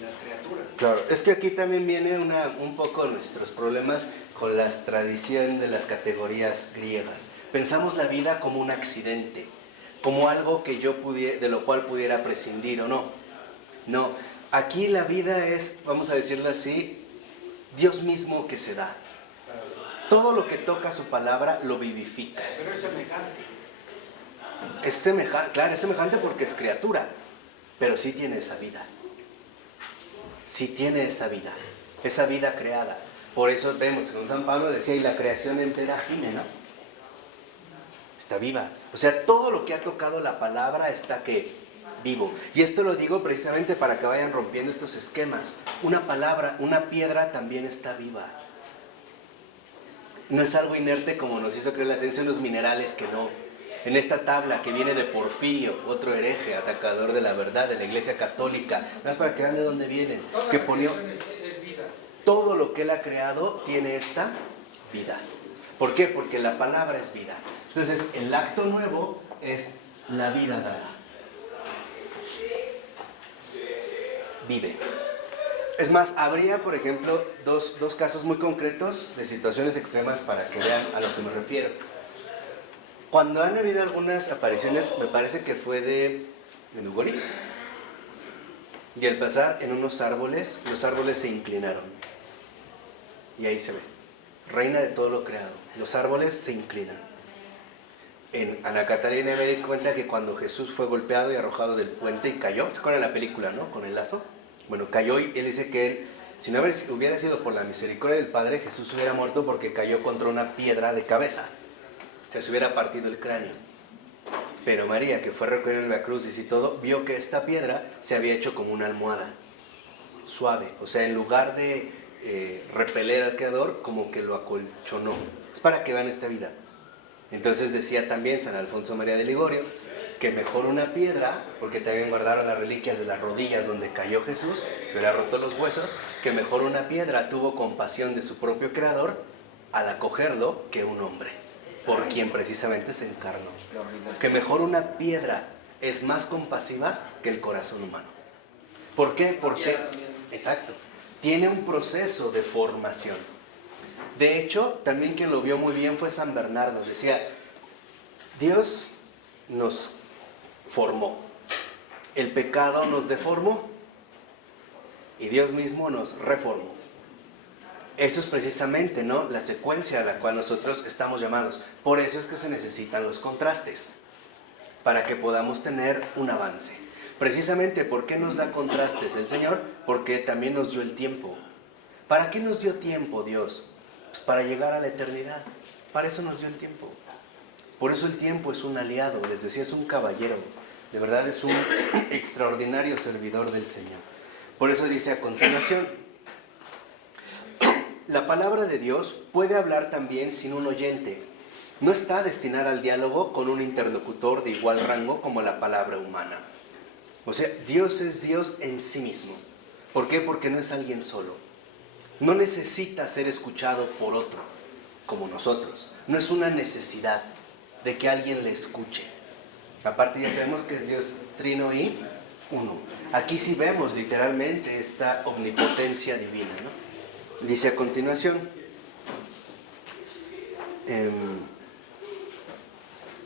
la criatura. Claro, es que aquí también viene un poco nuestros problemas con la tradición de las categorías griegas. Pensamos la vida como un accidente, como algo que de lo cual pudiera prescindir o no. No, aquí la vida es, vamos a decirlo así, Dios mismo que se da. Todo lo que toca su palabra lo vivifica. Pero es semejante. Es semejante, claro, es semejante porque es criatura, pero sí tiene esa vida. Sí tiene esa vida creada. Por eso vemos, según San Pablo decía, y la creación entera gime, ¿no? Está viva. O sea, todo lo que ha tocado la palabra está ¿qué? Vivo. Y esto lo digo precisamente para que vayan rompiendo estos esquemas. Una palabra, una piedra también está viva. No es algo inerte como nos hizo creer la ciencia, unos minerales que no. En esta tabla que viene de Porfirio, otro hereje, atacador de la verdad, de la Iglesia Católica, más para que vean de dónde vienen, Toda que la ponía creación es vida. todo lo que él ha creado tiene esta vida. ¿Por qué? Porque la palabra es vida. Entonces, el acto nuevo es la vida dada. Vive. Es más, habría, por ejemplo, dos casos muy concretos de situaciones extremas para que vean a lo que me refiero. Cuando han habido algunas apariciones, me parece que fue de Medjugorje, y al pasar en unos árboles, los árboles se inclinaron. Y ahí se ve, reina de todo lo creado, los árboles se inclinan. En Ana Catalina me di cuenta que cuando Jesús fue golpeado y arrojado del puente y cayó, ¿se acuerdan de la película, no? Con el lazo. Bueno, cayó y él dice que él, si no hubiera sido por la misericordia del Padre, Jesús hubiera muerto porque cayó contra una piedra de cabeza. Se hubiera partido el cráneo. Pero María, que fue recorriendo la cruz y todo, vio que esta piedra se había hecho como una almohada, suave. O sea, en lugar de repeler al Creador, como que lo acolchonó. Es para que vean esta vida. Entonces decía también San Alfonso María de Ligorio, que mejor una piedra, porque también guardaron las reliquias de las rodillas donde cayó Jesús, se hubiera roto los huesos, que mejor una piedra tuvo compasión de su propio Creador al acogerlo que un hombre, por quien precisamente se encarnó. Que mejor una piedra es más compasiva que el corazón humano. ¿Por qué? Porque, exacto, tiene un proceso de formación. De hecho, también quien lo vio muy bien fue San Bernardo. Decía, Dios nos formó, el pecado nos deformó y Dios mismo nos reformó. Eso es precisamente, ¿no?, la secuencia a la cual nosotros estamos llamados. Por eso es que se necesitan los contrastes, para que podamos tener un avance. Precisamente, ¿por qué nos da contrastes el Señor? Porque también nos dio el tiempo. ¿Para qué nos dio tiempo Dios? Pues para llegar a la eternidad. Para eso nos dio el tiempo. Por eso el tiempo es un aliado, les decía, es un caballero. De verdad es un extraordinario servidor del Señor. Por eso dice a continuación, la palabra de Dios puede hablar también sin un oyente. No está destinada al diálogo con un interlocutor de igual rango como la palabra humana. O sea, Dios es Dios en sí mismo. ¿Por qué? Porque no es alguien solo. No necesita ser escuchado por otro, como nosotros. No es una necesidad de que alguien le escuche. Aparte ya sabemos que es Dios trino y uno. Aquí sí vemos literalmente esta omnipotencia divina, ¿no? Dice a continuación,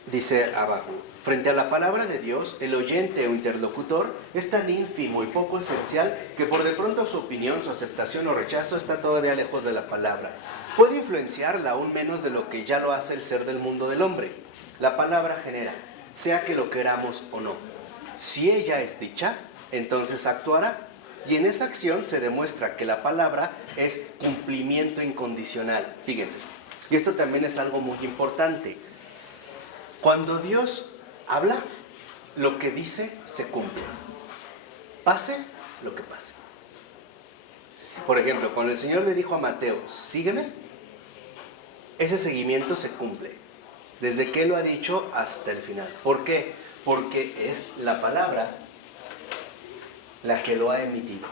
dice abajo, frente a la palabra de Dios, el oyente o interlocutor es tan ínfimo y poco esencial que por de pronto su opinión, su aceptación o rechazo está todavía lejos de la palabra. Puede influenciarla aún menos de lo que ya lo hace el ser del mundo del hombre. La palabra genera, sea que lo queramos o no. Si ella es dicha, entonces actuará. Y en esa acción se demuestra que la palabra es cumplimiento incondicional. Fíjense, y esto también es algo muy importante. Cuando Dios habla, lo que dice se cumple. Pase lo que pase. Por ejemplo, cuando el Señor le dijo a Mateo, sígueme, ese seguimiento se cumple. Desde que Él lo ha dicho hasta el final. ¿Por qué? Porque es la palabra la que lo ha emitido.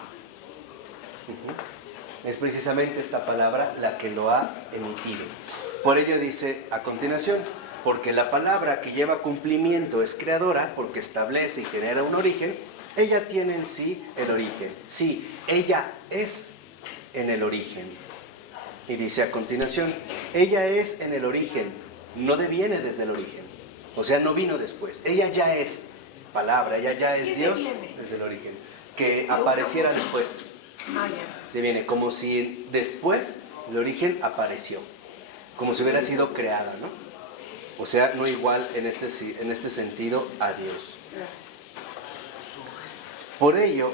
Es precisamente esta palabra la que lo ha emitido. Por ello dice a continuación, porque la palabra que lleva cumplimiento es creadora, porque establece y genera un origen, ella tiene en sí el origen. Sí, ella es en el origen. Y dice a continuación, ella es en el origen, no deviene desde el origen. O sea, no vino después. Ella ya es palabra, ella ya es Dios desde el origen. Que apareciera después. Deviene como si después el origen apareció. Como si hubiera sido creada, ¿no? O sea, no igual en este sentido a Dios. Por ello,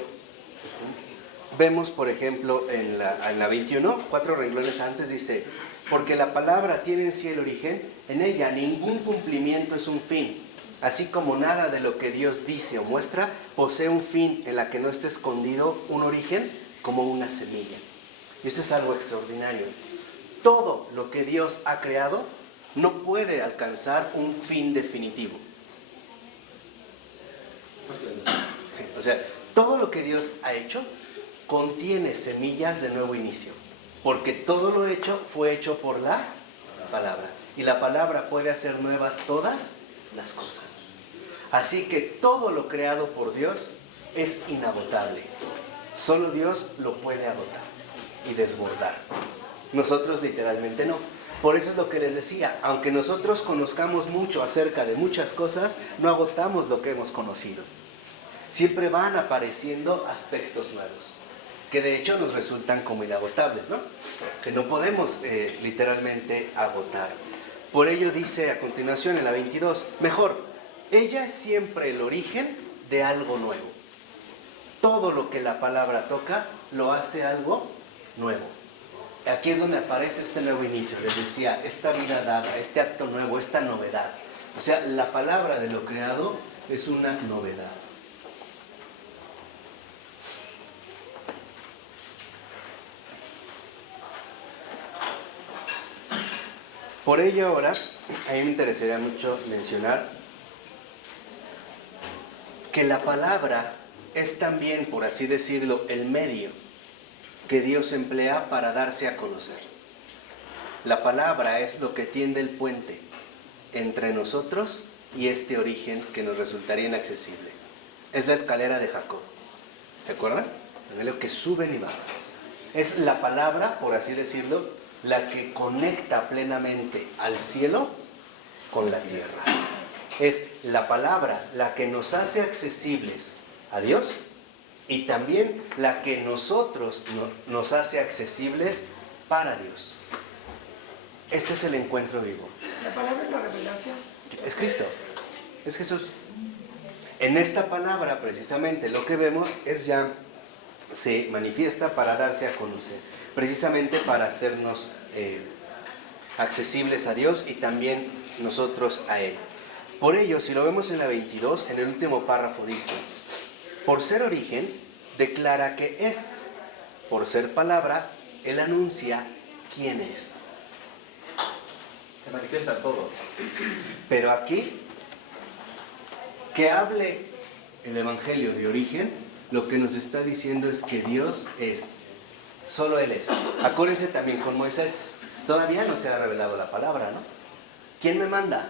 vemos, por ejemplo, en la 21, 4 renglones antes, dice, porque la palabra tiene en sí el origen, en ella ningún cumplimiento es un fin, así como nada de lo que Dios dice o muestra posee un fin en la que no esté escondido un origen como una semilla. Y esto es algo extraordinario. Todo lo que Dios ha creado no puede alcanzar un fin definitivo. Sí, o sea, todo lo que Dios ha hecho contiene semillas de nuevo inicio, porque todo lo hecho fue hecho por la palabra, y la palabra puede hacer nuevas todas las cosas. Así que todo lo creado por Dios es inagotable. Solo Dios lo puede agotar y desbordar. Nosotros literalmente no. Por eso es lo que les decía, aunque nosotros conozcamos mucho acerca de muchas cosas, no agotamos lo que hemos conocido. Siempre van apareciendo aspectos nuevos, que de hecho nos resultan como inagotables, ¿no? Que no podemos literalmente agotar. Por ello dice a continuación en la 22, mejor, ella es siempre el origen de algo nuevo. Todo lo que la palabra toca lo hace algo nuevo. Aquí es donde aparece este nuevo inicio, les decía, esta vida dada, este acto nuevo, esta novedad. O sea, la palabra de lo creado es una novedad. Por ello ahora, a mí me interesaría mucho mencionar que la palabra es también, por así decirlo, el medio que Dios emplea para darse a conocer. La palabra es lo que tiende el puente entre nosotros y este origen que nos resultaría inaccesible. Es la escalera de Jacob. ¿Se acuerdan? Es lo que suben y bajan. Es la palabra, por así decirlo, la que conecta plenamente al cielo con la tierra. Es la palabra la que nos hace accesibles a Dios y también la que nosotros nos hace accesibles para Dios. Este es el encuentro vivo. La palabra es la revelación. Es Cristo, es Jesús. En esta palabra precisamente lo que vemos es ya se manifiesta para darse a conocer, precisamente para hacernos accesibles a Dios y también nosotros a Él. Por ello, si lo vemos en la 22, en el último párrafo dice, por ser origen, declara que es. Por ser palabra, Él anuncia quién es. Se manifiesta todo. Pero aquí, que hable el Evangelio de origen, lo que nos está diciendo es que Dios es. Solo Él es. Acuérdense también con Moisés. Todavía no se ha revelado la palabra, ¿no? ¿Quién me manda?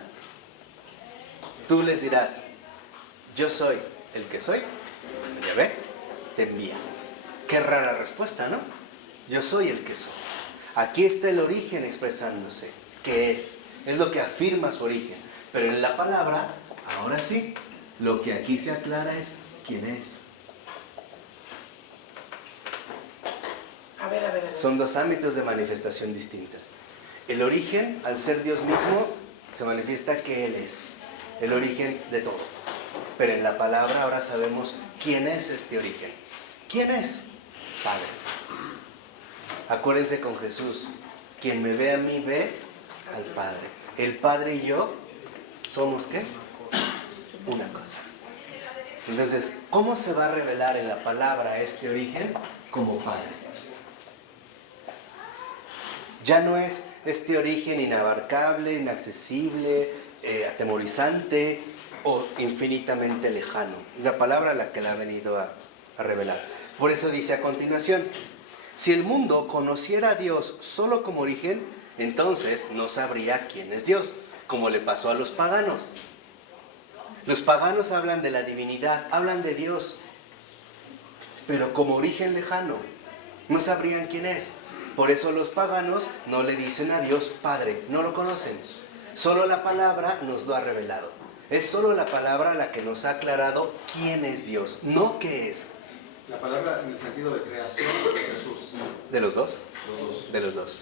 Tú les dirás, yo soy el que soy. Yahvé te envía. Qué rara respuesta, ¿no? Yo soy el que soy. Aquí está el origen expresándose. ¿Qué es? Es lo que afirma su origen. Pero en la palabra, ahora sí, lo que aquí se aclara es quién es. A ver. Son dos ámbitos de manifestación distintas. El origen, al ser Dios mismo, se manifiesta que Él es el origen de todo. Pero en la palabra ahora sabemos quién es este origen. ¿Quién es? Padre. Acuérdense con Jesús, quien me ve a mí ve al Padre. El Padre y yo somos ¿qué? Una cosa. Entonces, ¿cómo se va a revelar en la palabra este origen? Como Padre. Ya no es este origen inabarcable, inaccesible, atemorizante o infinitamente lejano. Es la palabra la que la ha venido a revelar. Por eso dice a continuación, si el mundo conociera a Dios solo como origen, entonces no sabría quién es Dios, como le pasó a los paganos. Los paganos hablan de la divinidad, hablan de Dios, pero como origen lejano, no sabrían quién es. Por eso los paganos no le dicen a Dios Padre, no lo conocen. Solo la palabra nos lo ha revelado. Es solo la palabra la que nos ha aclarado quién es Dios, no qué es. La palabra en el sentido de creación de Jesús. ¿De los dos? De los dos.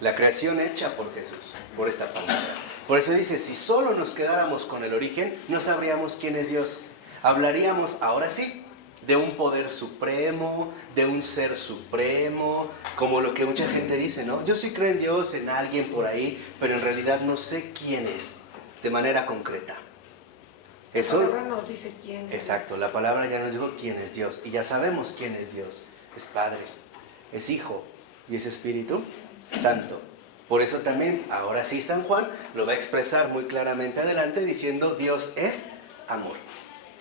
La creación hecha por Jesús, por esta palabra. Por eso dice, si solo nos quedáramos con el origen, no sabríamos quién es Dios. Hablaríamos, ahora sí, de un poder supremo, de un ser supremo, como lo que mucha gente dice, ¿no? Yo sí creo en Dios, en alguien por ahí, pero en realidad no sé quién es, de manera concreta. Eso, La palabra nos dice quién es. exacto, la palabra ya nos dijo quién es Dios, y ya sabemos quién es Dios. Es Padre, es Hijo y es Espíritu Santo. Por eso también, ahora sí, San Juan lo va a expresar muy claramente adelante diciendo Dios es amor.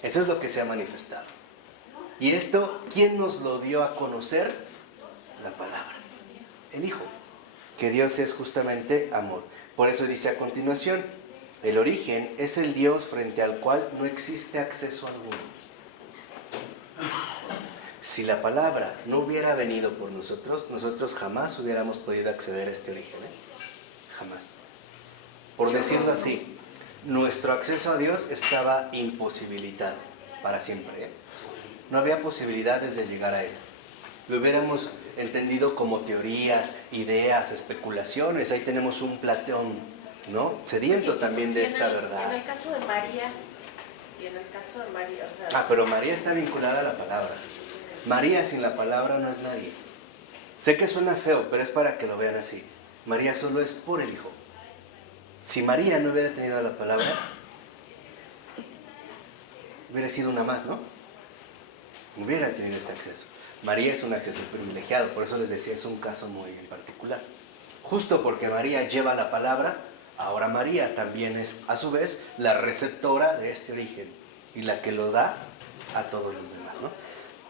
Eso es lo que se ha manifestado. Y esto, ¿quién nos lo dio a conocer? La palabra, el Hijo, que Dios es justamente amor. Por eso dice a continuación, el origen es el Dios frente al cual no existe acceso alguno. Si la palabra no hubiera venido por nosotros, nosotros jamás hubiéramos podido acceder a este origen, Jamás. Por decirlo así, nuestro acceso a Dios estaba imposibilitado para siempre, No había posibilidades de llegar a Él. Lo hubiéramos entendido como teorías, ideas, especulaciones. Ahí tenemos un Platón, ¿no? Sediento también de esta verdad. En el caso de María, o sea, Pero María está vinculada a la palabra. María sin la palabra no es nadie. Sé que suena feo, pero es para que lo vean así. María solo es por el Hijo. Si María no hubiera tenido la palabra, hubiera sido una más, ¿no? Hubiera tenido este acceso. María es un acceso privilegiado, por eso les decía, es un caso muy en particular. Justo porque María lleva la palabra, ahora María también es, a su vez, la receptora de este origen y la que lo da a todos los demás, ¿no?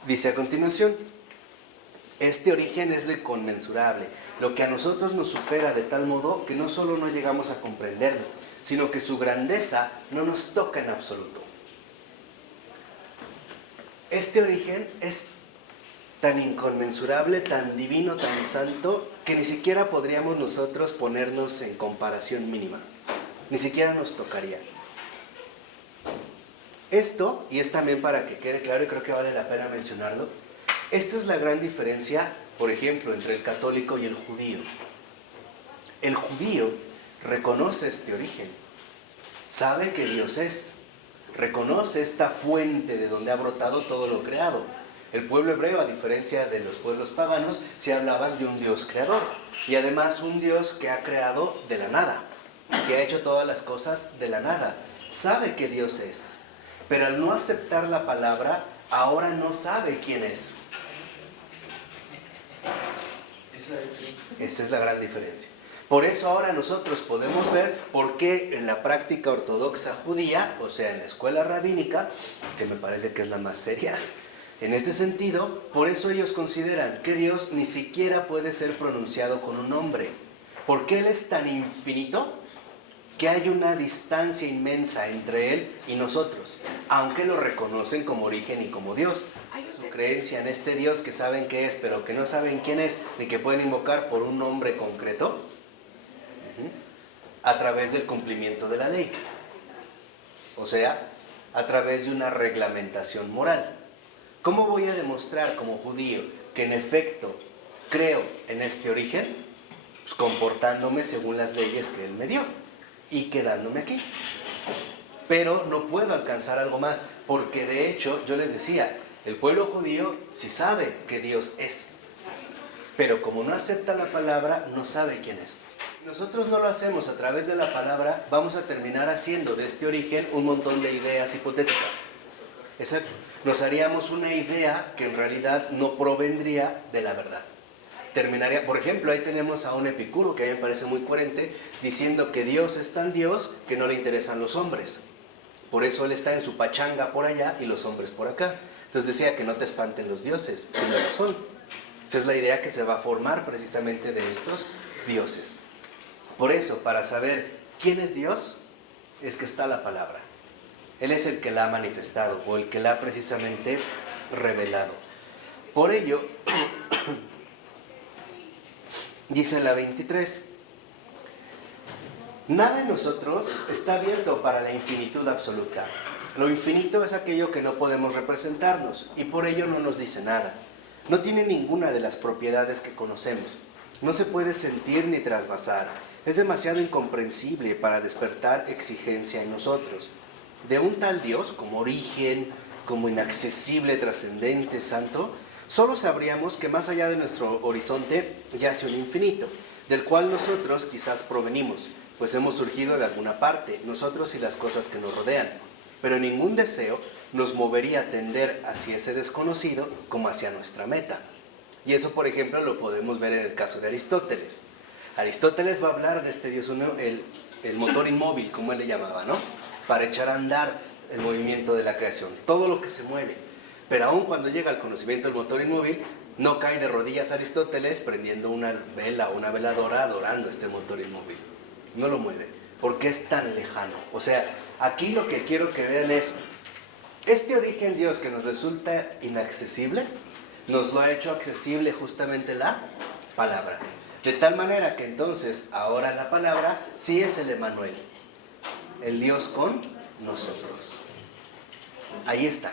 Dice a continuación, este origen es lo inconmensurable, lo que a nosotros nos supera de tal modo que no solo no llegamos a comprenderlo, sino que su grandeza no nos toca en absoluto. Este origen es tan inconmensurable, tan divino, tan santo, que ni siquiera podríamos nosotros ponernos en comparación mínima. Ni siquiera nos tocaría. Esto, y es también para que quede claro, y creo que vale la pena mencionarlo, esta es la gran diferencia, por ejemplo, entre el católico y el judío. El judío reconoce este origen, sabe que Dios es, reconoce esta fuente de donde ha brotado todo lo creado, El pueblo hebreo, a diferencia de los pueblos paganos, se hablaban de un Dios creador. Y además un Dios que ha creado de la nada, que ha hecho todas las cosas de la nada. Sabe que Dios es, pero al no aceptar la palabra, ahora no sabe quién es. Esa es la gran diferencia. Por eso ahora nosotros podemos ver por qué en la práctica ortodoxa judía, o sea, en la escuela rabínica, que me parece que es la más seria, en este sentido, por eso ellos consideran que Dios ni siquiera puede ser pronunciado con un nombre, porque Él es tan infinito que hay una distancia inmensa entre Él y nosotros, aunque lo reconocen como origen y como Dios. Su creencia en este Dios que saben qué es, pero que no saben quién es, ni que pueden invocar por un nombre concreto, a través del cumplimiento de la ley. O sea, a través de una reglamentación moral. ¿Cómo voy a demostrar como judío que en efecto creo en este origen? Pues comportándome según las leyes que Él me dio y quedándome aquí. Pero no puedo alcanzar algo más, porque de hecho, yo les decía, el pueblo judío sí sabe que Dios es, pero como no acepta la palabra, no sabe quién es. Nosotros no lo hacemos a través de la palabra, vamos a terminar haciendo de este origen un montón de ideas hipotéticas. Exacto. Nos haríamos una idea que en realidad no provendría de la verdad. Terminaría, por ejemplo, ahí tenemos a un Epicuro que a mí me parece muy coherente, diciendo que Dios es tan Dios que no le interesan los hombres. Por eso Él está en su pachanga por allá y los hombres por acá. Entonces decía que no te espanten los dioses, pues no lo son. Entonces la idea que se va a formar precisamente de estos dioses. Por eso, para saber quién es Dios, es que está la palabra. Él es el que la ha manifestado o el que la ha precisamente revelado. Por ello, dice la 23, nada en nosotros está abierto para la infinitud absoluta. Lo infinito es aquello que no podemos representarnos y por ello no nos dice nada. No tiene ninguna de las propiedades que conocemos. No se puede sentir ni trasvasar. Es demasiado incomprensible para despertar exigencia en nosotros. De un tal Dios, como origen, como inaccesible, trascendente, santo, solo sabríamos que más allá de nuestro horizonte yace un infinito, del cual nosotros quizás provenimos, pues hemos surgido de alguna parte, nosotros y las cosas que nos rodean. Pero ningún deseo nos movería a tender hacia ese desconocido como hacia nuestra meta. Y eso, por ejemplo, lo podemos ver en el caso de Aristóteles. Aristóteles va a hablar de este Dios uno, el motor inmóvil, como él le llamaba, ¿no? Para echar a andar el movimiento de la creación, todo lo que se mueve. Pero aún cuando llega al conocimiento del motor inmóvil, no cae de rodillas Aristóteles prendiendo una vela o una veladora adorando este motor inmóvil. No lo mueve, porque es tan lejano. O sea, aquí lo que quiero que vean es, este origen Dios que nos resulta inaccesible, nos lo ha hecho accesible justamente la palabra. De tal manera que entonces, ahora la palabra sí es el Emmanuel, el Dios con nosotros. Ahí está.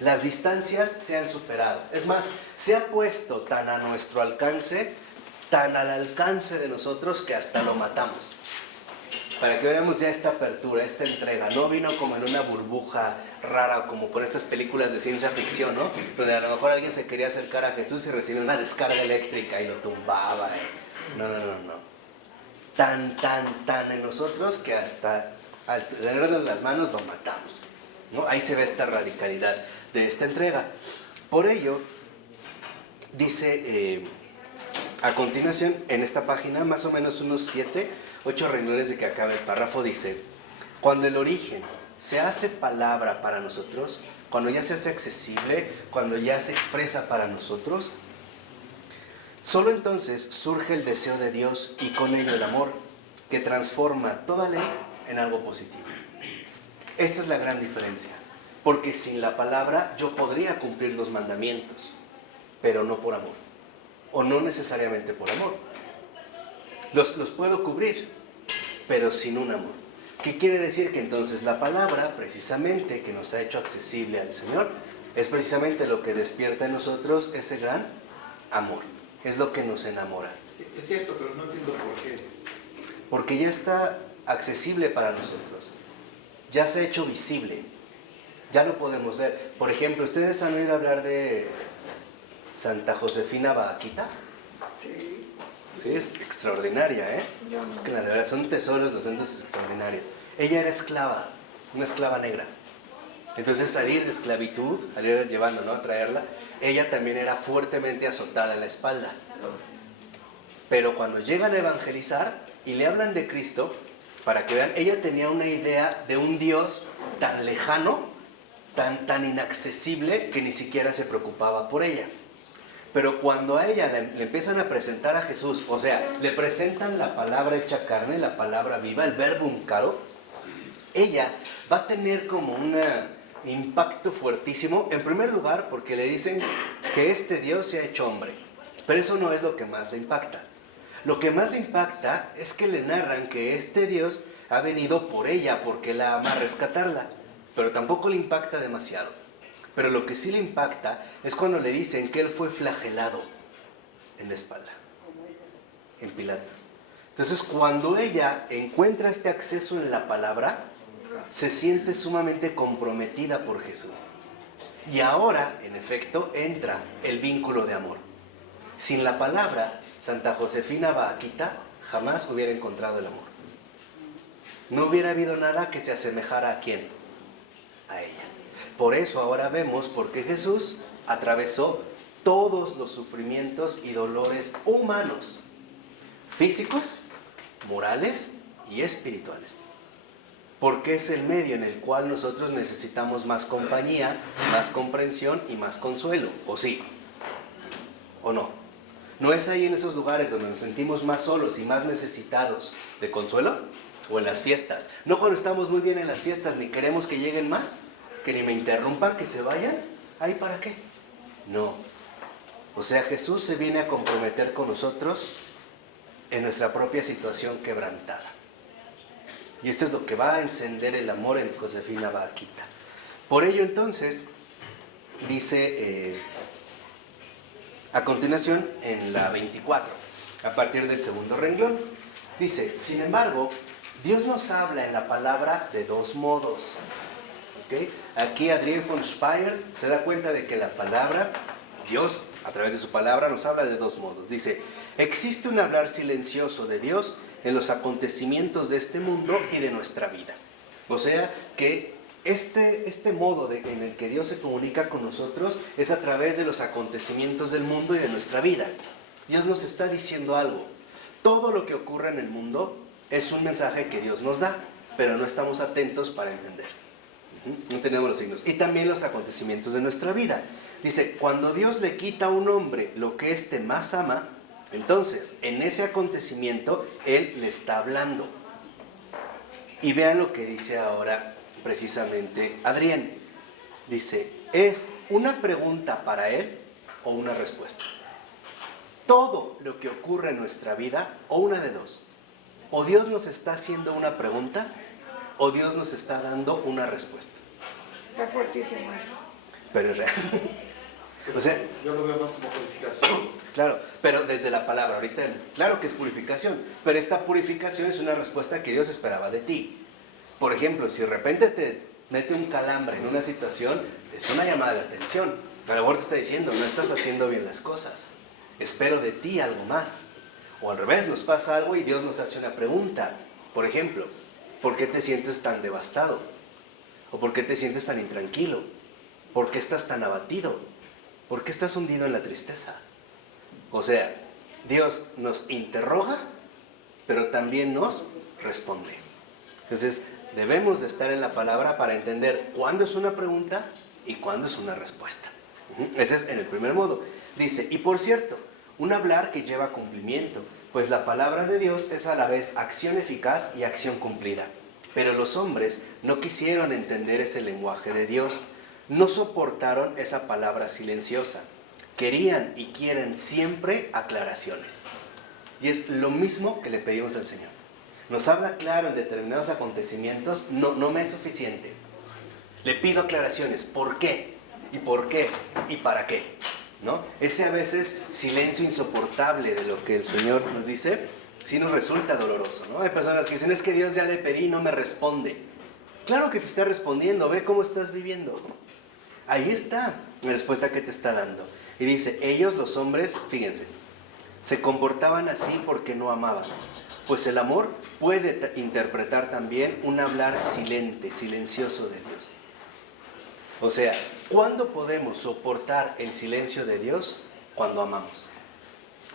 Las distancias se han superado. Es más, se ha puesto tan a nuestro alcance, tan al alcance de nosotros que hasta lo matamos. Para que veamos ya esta apertura, esta entrega. No vino como en una burbuja rara, como por estas películas de ciencia ficción, ¿no? Donde a lo mejor alguien se quería acercar a Jesús y recibió una descarga eléctrica y lo tumbaba. No. Tan en nosotros que hasta al tenerlo en las manos lo matamos, ¿no? Ahí se ve esta radicalidad de esta entrega. Por ello, dice a continuación, en esta página, más o menos unos 7-8 renglones de que acabe el párrafo, dice: cuando el origen se hace palabra para nosotros, cuando ya se hace accesible, cuando ya se expresa para nosotros, solo entonces surge el deseo de Dios y con ello el amor, que transforma toda ley en algo positivo. Esta es la gran diferencia, porque sin la palabra yo podría cumplir los mandamientos, pero no por amor, o no necesariamente por amor. Los puedo cubrir, pero sin un amor. ¿Qué quiere decir? Que entonces la palabra, precisamente, que nos ha hecho accesible al Señor, es precisamente lo que despierta en nosotros ese gran amor. Es lo que nos enamora. Sí, es cierto, pero no entiendo por qué. Porque ya está accesible para nosotros. Ya se ha hecho visible. Ya lo podemos ver. Por ejemplo, ¿ustedes han oído hablar de Santa Josefina Bahaquita? Sí. Sí, es extraordinaria, ¿eh? Yo no. Búsquenla, de verdad, son tesoros los santos extraordinarios. Ella era esclava, una esclava negra. Entonces, salir de esclavitud, al ir llevando, ¿no?, a traerla, ella también era fuertemente azotada en la espalda. Pero cuando llegan a evangelizar y le hablan de Cristo, para que vean, ella tenía una idea de un Dios tan lejano, tan inaccesible, que ni siquiera se preocupaba por ella. Pero cuando a ella le empiezan a presentar a Jesús, o sea, le presentan la palabra hecha carne, la palabra viva, el verbum caro, ella va a tener como un impacto fuertísimo. En primer lugar, porque le dicen que este Dios se ha hecho hombre. Pero eso no es lo que más le impacta. Lo que más le impacta es que le narran que este Dios ha venido por ella, porque la ama, a rescatarla. Pero tampoco le impacta demasiado. Pero lo que sí le impacta es cuando le dicen que él fue flagelado en la espalda, en Pilatos. Entonces, cuando ella encuentra este acceso en la palabra, se siente sumamente comprometida por Jesús. Y ahora, en efecto, entra el vínculo de amor. Sin la palabra, Santa Josefina Bahaquita jamás hubiera encontrado el amor. No hubiera habido nada que se asemejara a ¿quién? A ella. Por eso ahora vemos por qué Jesús atravesó todos los sufrimientos y dolores humanos, físicos, morales y espirituales. Porque es el medio en el cual nosotros necesitamos más compañía, más comprensión y más consuelo. ¿O sí? ¿O no? ¿No es ahí en esos lugares donde nos sentimos más solos y más necesitados de consuelo? ¿O en las fiestas? ¿No cuando estamos muy bien en las fiestas ni queremos que lleguen más? ¿Que ni me interrumpan, que se vayan? ¿Ahí para qué? No. O sea, Jesús se viene a comprometer con nosotros en nuestra propia situación quebrantada. Y esto es lo que va a encender el amor en Josefina Bahaquita. Por ello, entonces, dice a continuación en la 24, a partir del segundo renglón, dice: sin embargo, Dios nos habla en la palabra de dos modos. ¿Okay? Aquí Adrienne von Speyer se da cuenta de que la palabra, Dios, a través de su palabra, nos habla de dos modos. Dice: existe un hablar silencioso de Dios en los acontecimientos de este mundo y de nuestra vida. O sea, que este modo en el que Dios se comunica con nosotros es a través de los acontecimientos del mundo y de nuestra vida. Dios nos está diciendo algo. Todo lo que ocurre en el mundo es un mensaje que Dios nos da, pero no estamos atentos para entender. No tenemos los signos. Y también los acontecimientos de nuestra vida. Dice: cuando Dios le quita a un hombre lo que éste más ama, entonces en ese acontecimiento Él le está hablando. Y vean lo que dice ahora precisamente Adrienne. Dice: ¿es una pregunta para Él o una respuesta? Todo lo que ocurre en nuestra vida, o una de dos: o Dios nos está haciendo una pregunta, o Dios nos está dando una respuesta. Está fuertísimo eso. Pero es real. O sea, yo lo veo más como purificación. Claro, pero desde la palabra, ahorita, claro que es purificación, pero esta purificación es una respuesta que Dios esperaba de ti. Por ejemplo, si de repente te mete un calambre en una situación, es una llamada de atención. Pero ahora te está diciendo: no estás haciendo bien las cosas, espero de ti algo más. O al revés, nos pasa algo y Dios nos hace una pregunta. Por ejemplo, ¿por qué te sientes tan devastado? ¿O por qué te sientes tan intranquilo? ¿Por qué estás tan abatido? ¿Por qué estás hundido en la tristeza? O sea, Dios nos interroga, pero también nos responde. Entonces, debemos de estar en la palabra para entender cuándo es una pregunta y cuándo es una respuesta. Ese es en el primer modo. Dice: y por cierto, un hablar que lleva cumplimiento, pues la palabra de Dios es a la vez acción eficaz y acción cumplida. Pero los hombres no quisieron entender ese lenguaje de Dios, no soportaron esa palabra silenciosa. Querían y quieren siempre aclaraciones. Y es lo mismo que le pedimos al Señor. Nos habla claro en determinados acontecimientos, no me es suficiente. Le pido aclaraciones. ¿Por qué? ¿Y por qué? ¿Y para qué? ¿No? Ese a veces silencio insoportable de lo que el Señor nos dice, sí nos resulta doloroso, ¿no? Hay personas que dicen: es que Dios ya le pedí y no me responde. Claro que te está respondiendo, ve cómo estás viviendo. Ahí está la respuesta que te está dando. Y dice, ellos los hombres, fíjense, se comportaban así porque no amaban. Pues el amor puede interpretar también un hablar silente, silencioso de Dios. O sea, ¿cuándo podemos soportar el silencio de Dios? Cuando amamos.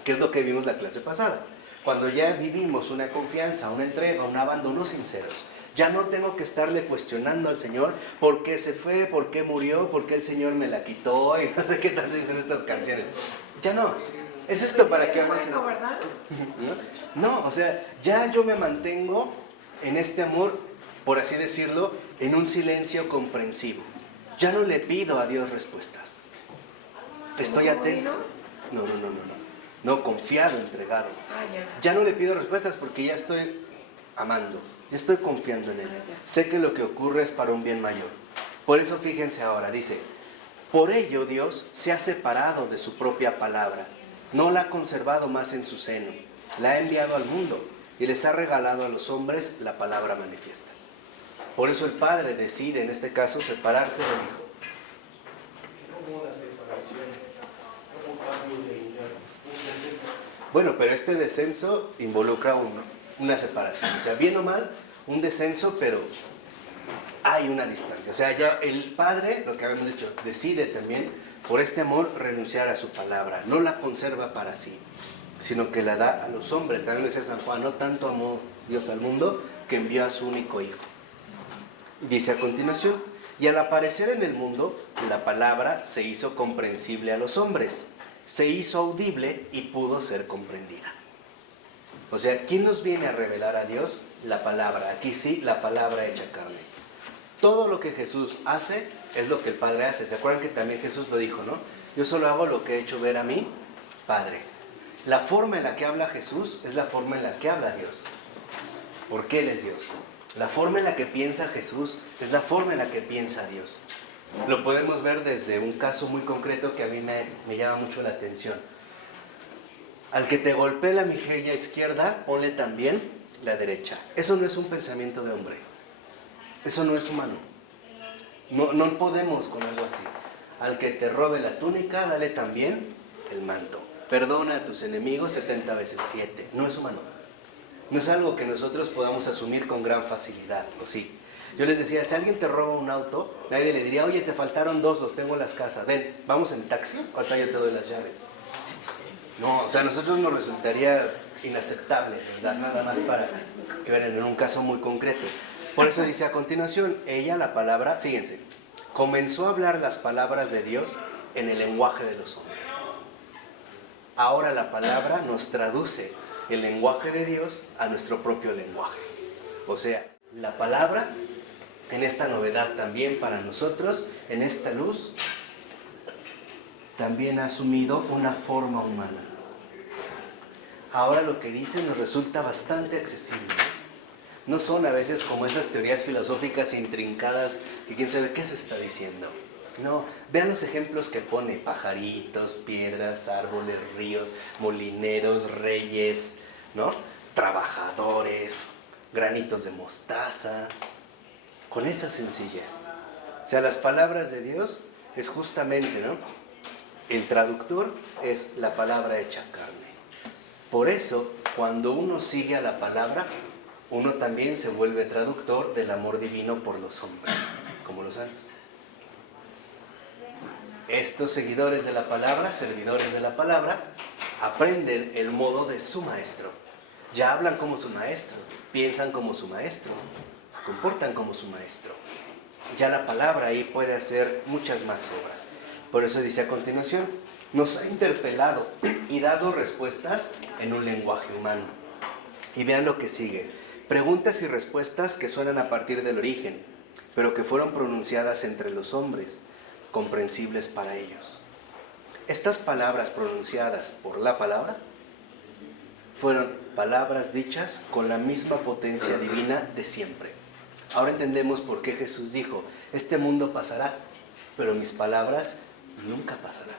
¿Qué es lo que vimos la clase pasada? Cuando ya vivimos una confianza, una entrega, un abandono sinceros. Ya no tengo que estarle cuestionando al Señor por qué se fue, por qué murió, por qué el Señor me la quitó y no sé qué tal dicen estas canciones. Ya no. Es esto para que ames. Bueno, ¿verdad? No, o sea, ya yo me mantengo en este amor, por así decirlo, en un silencio comprensivo. Ya no le pido a Dios respuestas. Estoy atento. No, confiado, entregado. Ya no le pido respuestas porque ya estoy amando, ya estoy confiando en Él. Sé que lo que ocurre es para un bien mayor. Por eso fíjense ahora, dice, por ello Dios se ha separado de su propia palabra. No la ha conservado más en su seno. La ha enviado al mundo y les ha regalado a los hombres la palabra manifiesta. Por eso el Padre decide, en este caso, separarse del Hijo. Es que no hubo una separación, no hubo cambio de lugar, un descenso. Bueno, pero este descenso involucra una separación. O sea, bien o mal, un descenso, pero hay una distancia. O sea, ya el Padre, lo que habíamos dicho, decide también, por este amor, renunciar a su palabra. No la conserva para sí, sino que la da a los hombres. También decía San Juan, no tanto amó Dios al mundo, que envió a su único Hijo. Dice a continuación, y al aparecer en el mundo, la palabra se hizo comprensible a los hombres, se hizo audible y pudo ser comprendida. O sea, ¿quién nos viene a revelar a Dios? La palabra. Aquí sí, la palabra hecha carne. Todo lo que Jesús hace es lo que el Padre hace. ¿Se acuerdan que también Jesús lo dijo, no? Yo solo hago lo que he hecho ver a mi Padre. La forma en la que habla Jesús es la forma en la que habla Dios. Porque Él es Dios. La forma en la que piensa Jesús es la forma en la que piensa Dios. Lo podemos ver desde un caso muy concreto que a mí me llama mucho la atención. Al que te golpee la mejilla izquierda, ponle también la derecha. Eso no es un pensamiento de hombre. Eso no es humano. No podemos con algo así. Al que te robe la túnica, dale también el manto. Perdona a tus enemigos 70 veces 7. No es humano. No es algo que nosotros podamos asumir con gran facilidad, ¿o sí? Yo les decía, si alguien te roba un auto, nadie le diría, oye, te faltaron 2, los tengo en las casas. Ven, ¿vamos en taxi? Ahorita yo te doy las llaves. No, o sea, a nosotros nos resultaría inaceptable, ¿verdad? Nada más para que vean en un caso muy concreto. Por eso dice a continuación, ella, la palabra, fíjense, comenzó a hablar las palabras de Dios en el lenguaje de los hombres. Ahora la palabra nos traduce el lenguaje de Dios a nuestro propio lenguaje. O sea, la palabra, en esta novedad también para nosotros, en esta luz, también ha asumido una forma humana. Ahora lo que dice nos resulta bastante accesible. No son a veces como esas teorías filosóficas intrincadas que quién sabe qué se está diciendo. No, vean los ejemplos que pone: pajaritos, piedras, árboles, ríos, molineros, reyes, ¿no? Trabajadores, granitos de mostaza, con esa sencillez. O sea, las palabras de Dios es justamente, ¿no? El traductor es la palabra hecha carne. Por eso, cuando uno sigue a la palabra, uno también se vuelve traductor del amor divino por los hombres, como los santos. Estos seguidores de la palabra, servidores de la palabra, aprenden el modo de su maestro. Ya hablan como su maestro, piensan como su maestro, se comportan como su maestro. Ya la palabra ahí puede hacer muchas más obras. Por eso dice a continuación, nos ha interpelado y dado respuestas en un lenguaje humano. Y vean lo que sigue. Preguntas y respuestas que suenan a partir del origen, pero que fueron pronunciadas entre los hombres, comprensibles para ellos. Estas palabras pronunciadas por la palabra fueron palabras dichas con la misma potencia divina de siempre. Ahora entendemos por qué Jesús dijo, este mundo pasará, pero mis palabras nunca pasarán.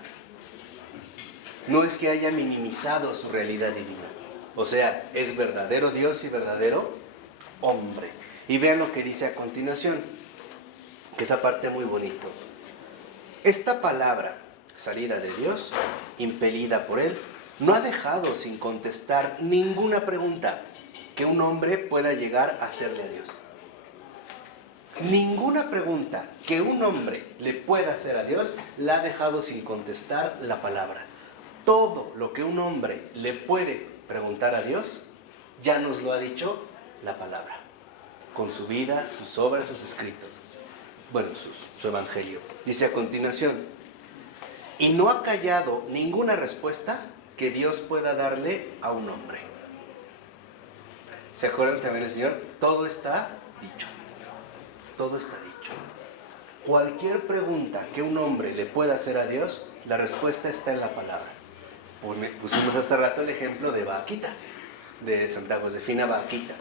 No es que haya minimizado su realidad divina. O sea, es verdadero Dios y verdadero hombre. Y vean lo que dice a continuación, que esa parte muy bonito. Esta palabra, salida de Dios, impelida por Él, no ha dejado sin contestar ninguna pregunta que un hombre pueda llegar a hacerle a Dios. Ninguna pregunta que un hombre le pueda hacer a Dios la ha dejado sin contestar la palabra. Todo lo que un hombre le puede preguntar a Dios, ya nos lo ha dicho la palabra, con su vida, sus obras, sus escritos. Bueno, su evangelio. Dice a continuación, y no ha callado ninguna respuesta que Dios pueda darle a un hombre. ¿Se acuerdan también el Señor? Todo está dicho. Todo está dicho. Cualquier pregunta que un hombre le pueda hacer a Dios, la respuesta está en la palabra. Pusimos hace rato el ejemplo de Vaquita, de Santa Josefina Vaquita.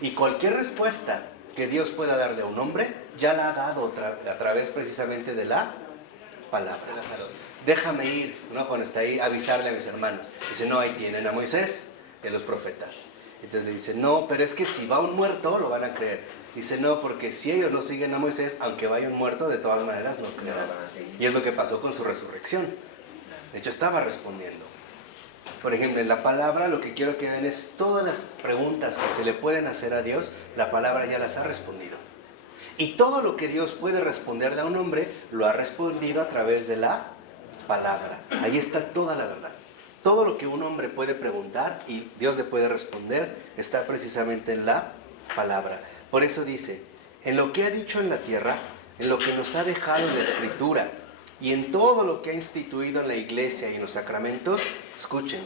Y cualquier respuesta que Dios pueda darle a un hombre, ya la ha dado a través precisamente de la palabra. Déjame ir, ¿no? Cuando está ahí, avisarle a mis hermanos. Dice, no, ahí tienen a Moisés, de los profetas. Entonces le dice, no, pero es que si va un muerto, lo van a creer. Dice, no, porque si ellos no siguen a Moisés, aunque vaya un muerto, de todas maneras no creerán. Y es lo que pasó con su resurrección. De hecho, estaba respondiendo. Por ejemplo, en la palabra lo que quiero que vean es todas las preguntas que se le pueden hacer a Dios, la palabra ya las ha respondido. Y todo lo que Dios puede responderle a un hombre, lo ha respondido a través de la palabra. Ahí está toda la verdad. Todo lo que un hombre puede preguntar y Dios le puede responder, está precisamente en la palabra. Por eso dice, en lo que ha dicho en la tierra, en lo que nos ha dejado en la Escritura, y en todo lo que ha instituido en la iglesia y en los sacramentos, escuchen,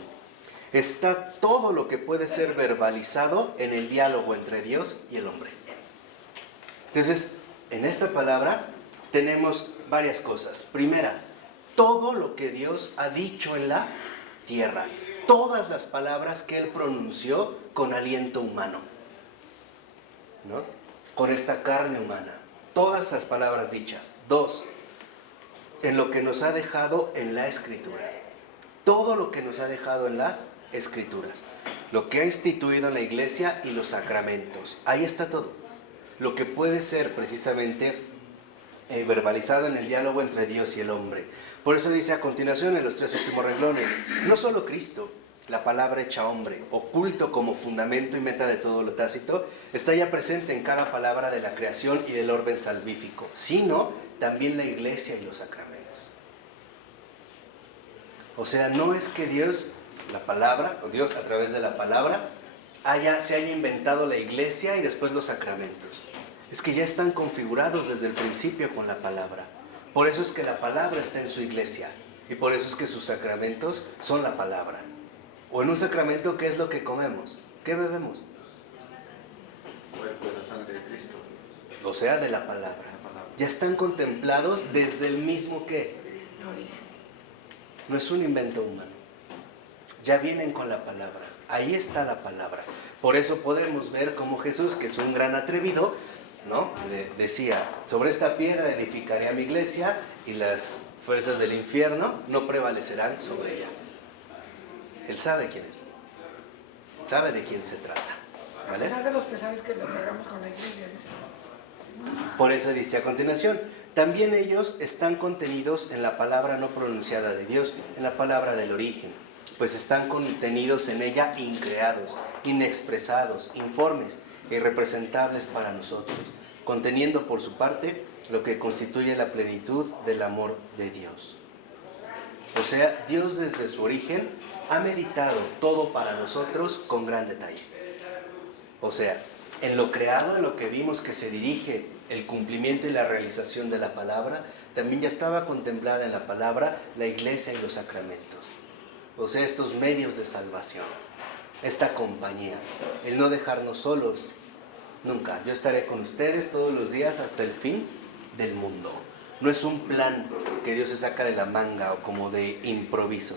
está todo lo que puede ser verbalizado en el diálogo entre Dios y el hombre. Entonces, en esta palabra tenemos varias cosas. Primera, todo lo que Dios ha dicho en la tierra, todas las palabras que Él pronunció con aliento humano, ¿no? Con esta carne humana, todas las palabras dichas. Dos, en lo que nos ha dejado en la Escritura. Todo lo que nos ha dejado en las Escrituras. Lo que ha instituido en la iglesia y los sacramentos. Ahí está todo. Lo que puede ser precisamente verbalizado en el diálogo entre Dios y el hombre. Por eso dice a continuación en los 3 últimos renglones, no solo Cristo, la palabra hecha hombre, oculto como fundamento y meta de todo lo tácito, está ya presente en cada palabra de la creación y del orden salvífico, sino también la iglesia y los sacramentos. O sea, no es que Dios, la palabra, o Dios a través de la palabra, se haya inventado la iglesia y después los sacramentos. Es que ya están configurados desde el principio con la palabra. Por eso es que la palabra está en su iglesia y por eso es que sus sacramentos son la palabra. O en un sacramento, ¿qué es lo que comemos? ¿Qué bebemos? Cuerpo y la sangre de Cristo. O sea, de la palabra. Ya están contemplados desde el mismo ¿qué? No es un invento humano. Ya vienen con la palabra. Ahí está la palabra. Por eso podemos ver cómo Jesús, que es un gran atrevido, ¿no? Le decía, sobre esta piedra edificaré a mi iglesia y las fuerzas del infierno no prevalecerán sobre ella. Él sabe quién es. Sabe de quién se trata. ¿Vale? A pesar de los pesares que lo cargamos con la iglesia, ¿no? Por eso dice a continuación, también ellos están contenidos en la palabra no pronunciada de Dios, en la palabra del origen, pues están contenidos en ella increados, inexpresados, informes e irrepresentables para nosotros, conteniendo por su parte lo que constituye la plenitud del amor de Dios. O sea, Dios desde su origen ha meditado todo para nosotros con gran detalle. O sea, en lo creado, en lo que vimos que se dirige el cumplimiento y la realización de la palabra, también ya estaba contemplada en la palabra la iglesia y los sacramentos. O sea, estos medios de salvación, esta compañía, el no dejarnos solos nunca. Yo estaré con ustedes todos los días hasta el fin del mundo. No es un plan que Dios se saca de la manga o como de improviso,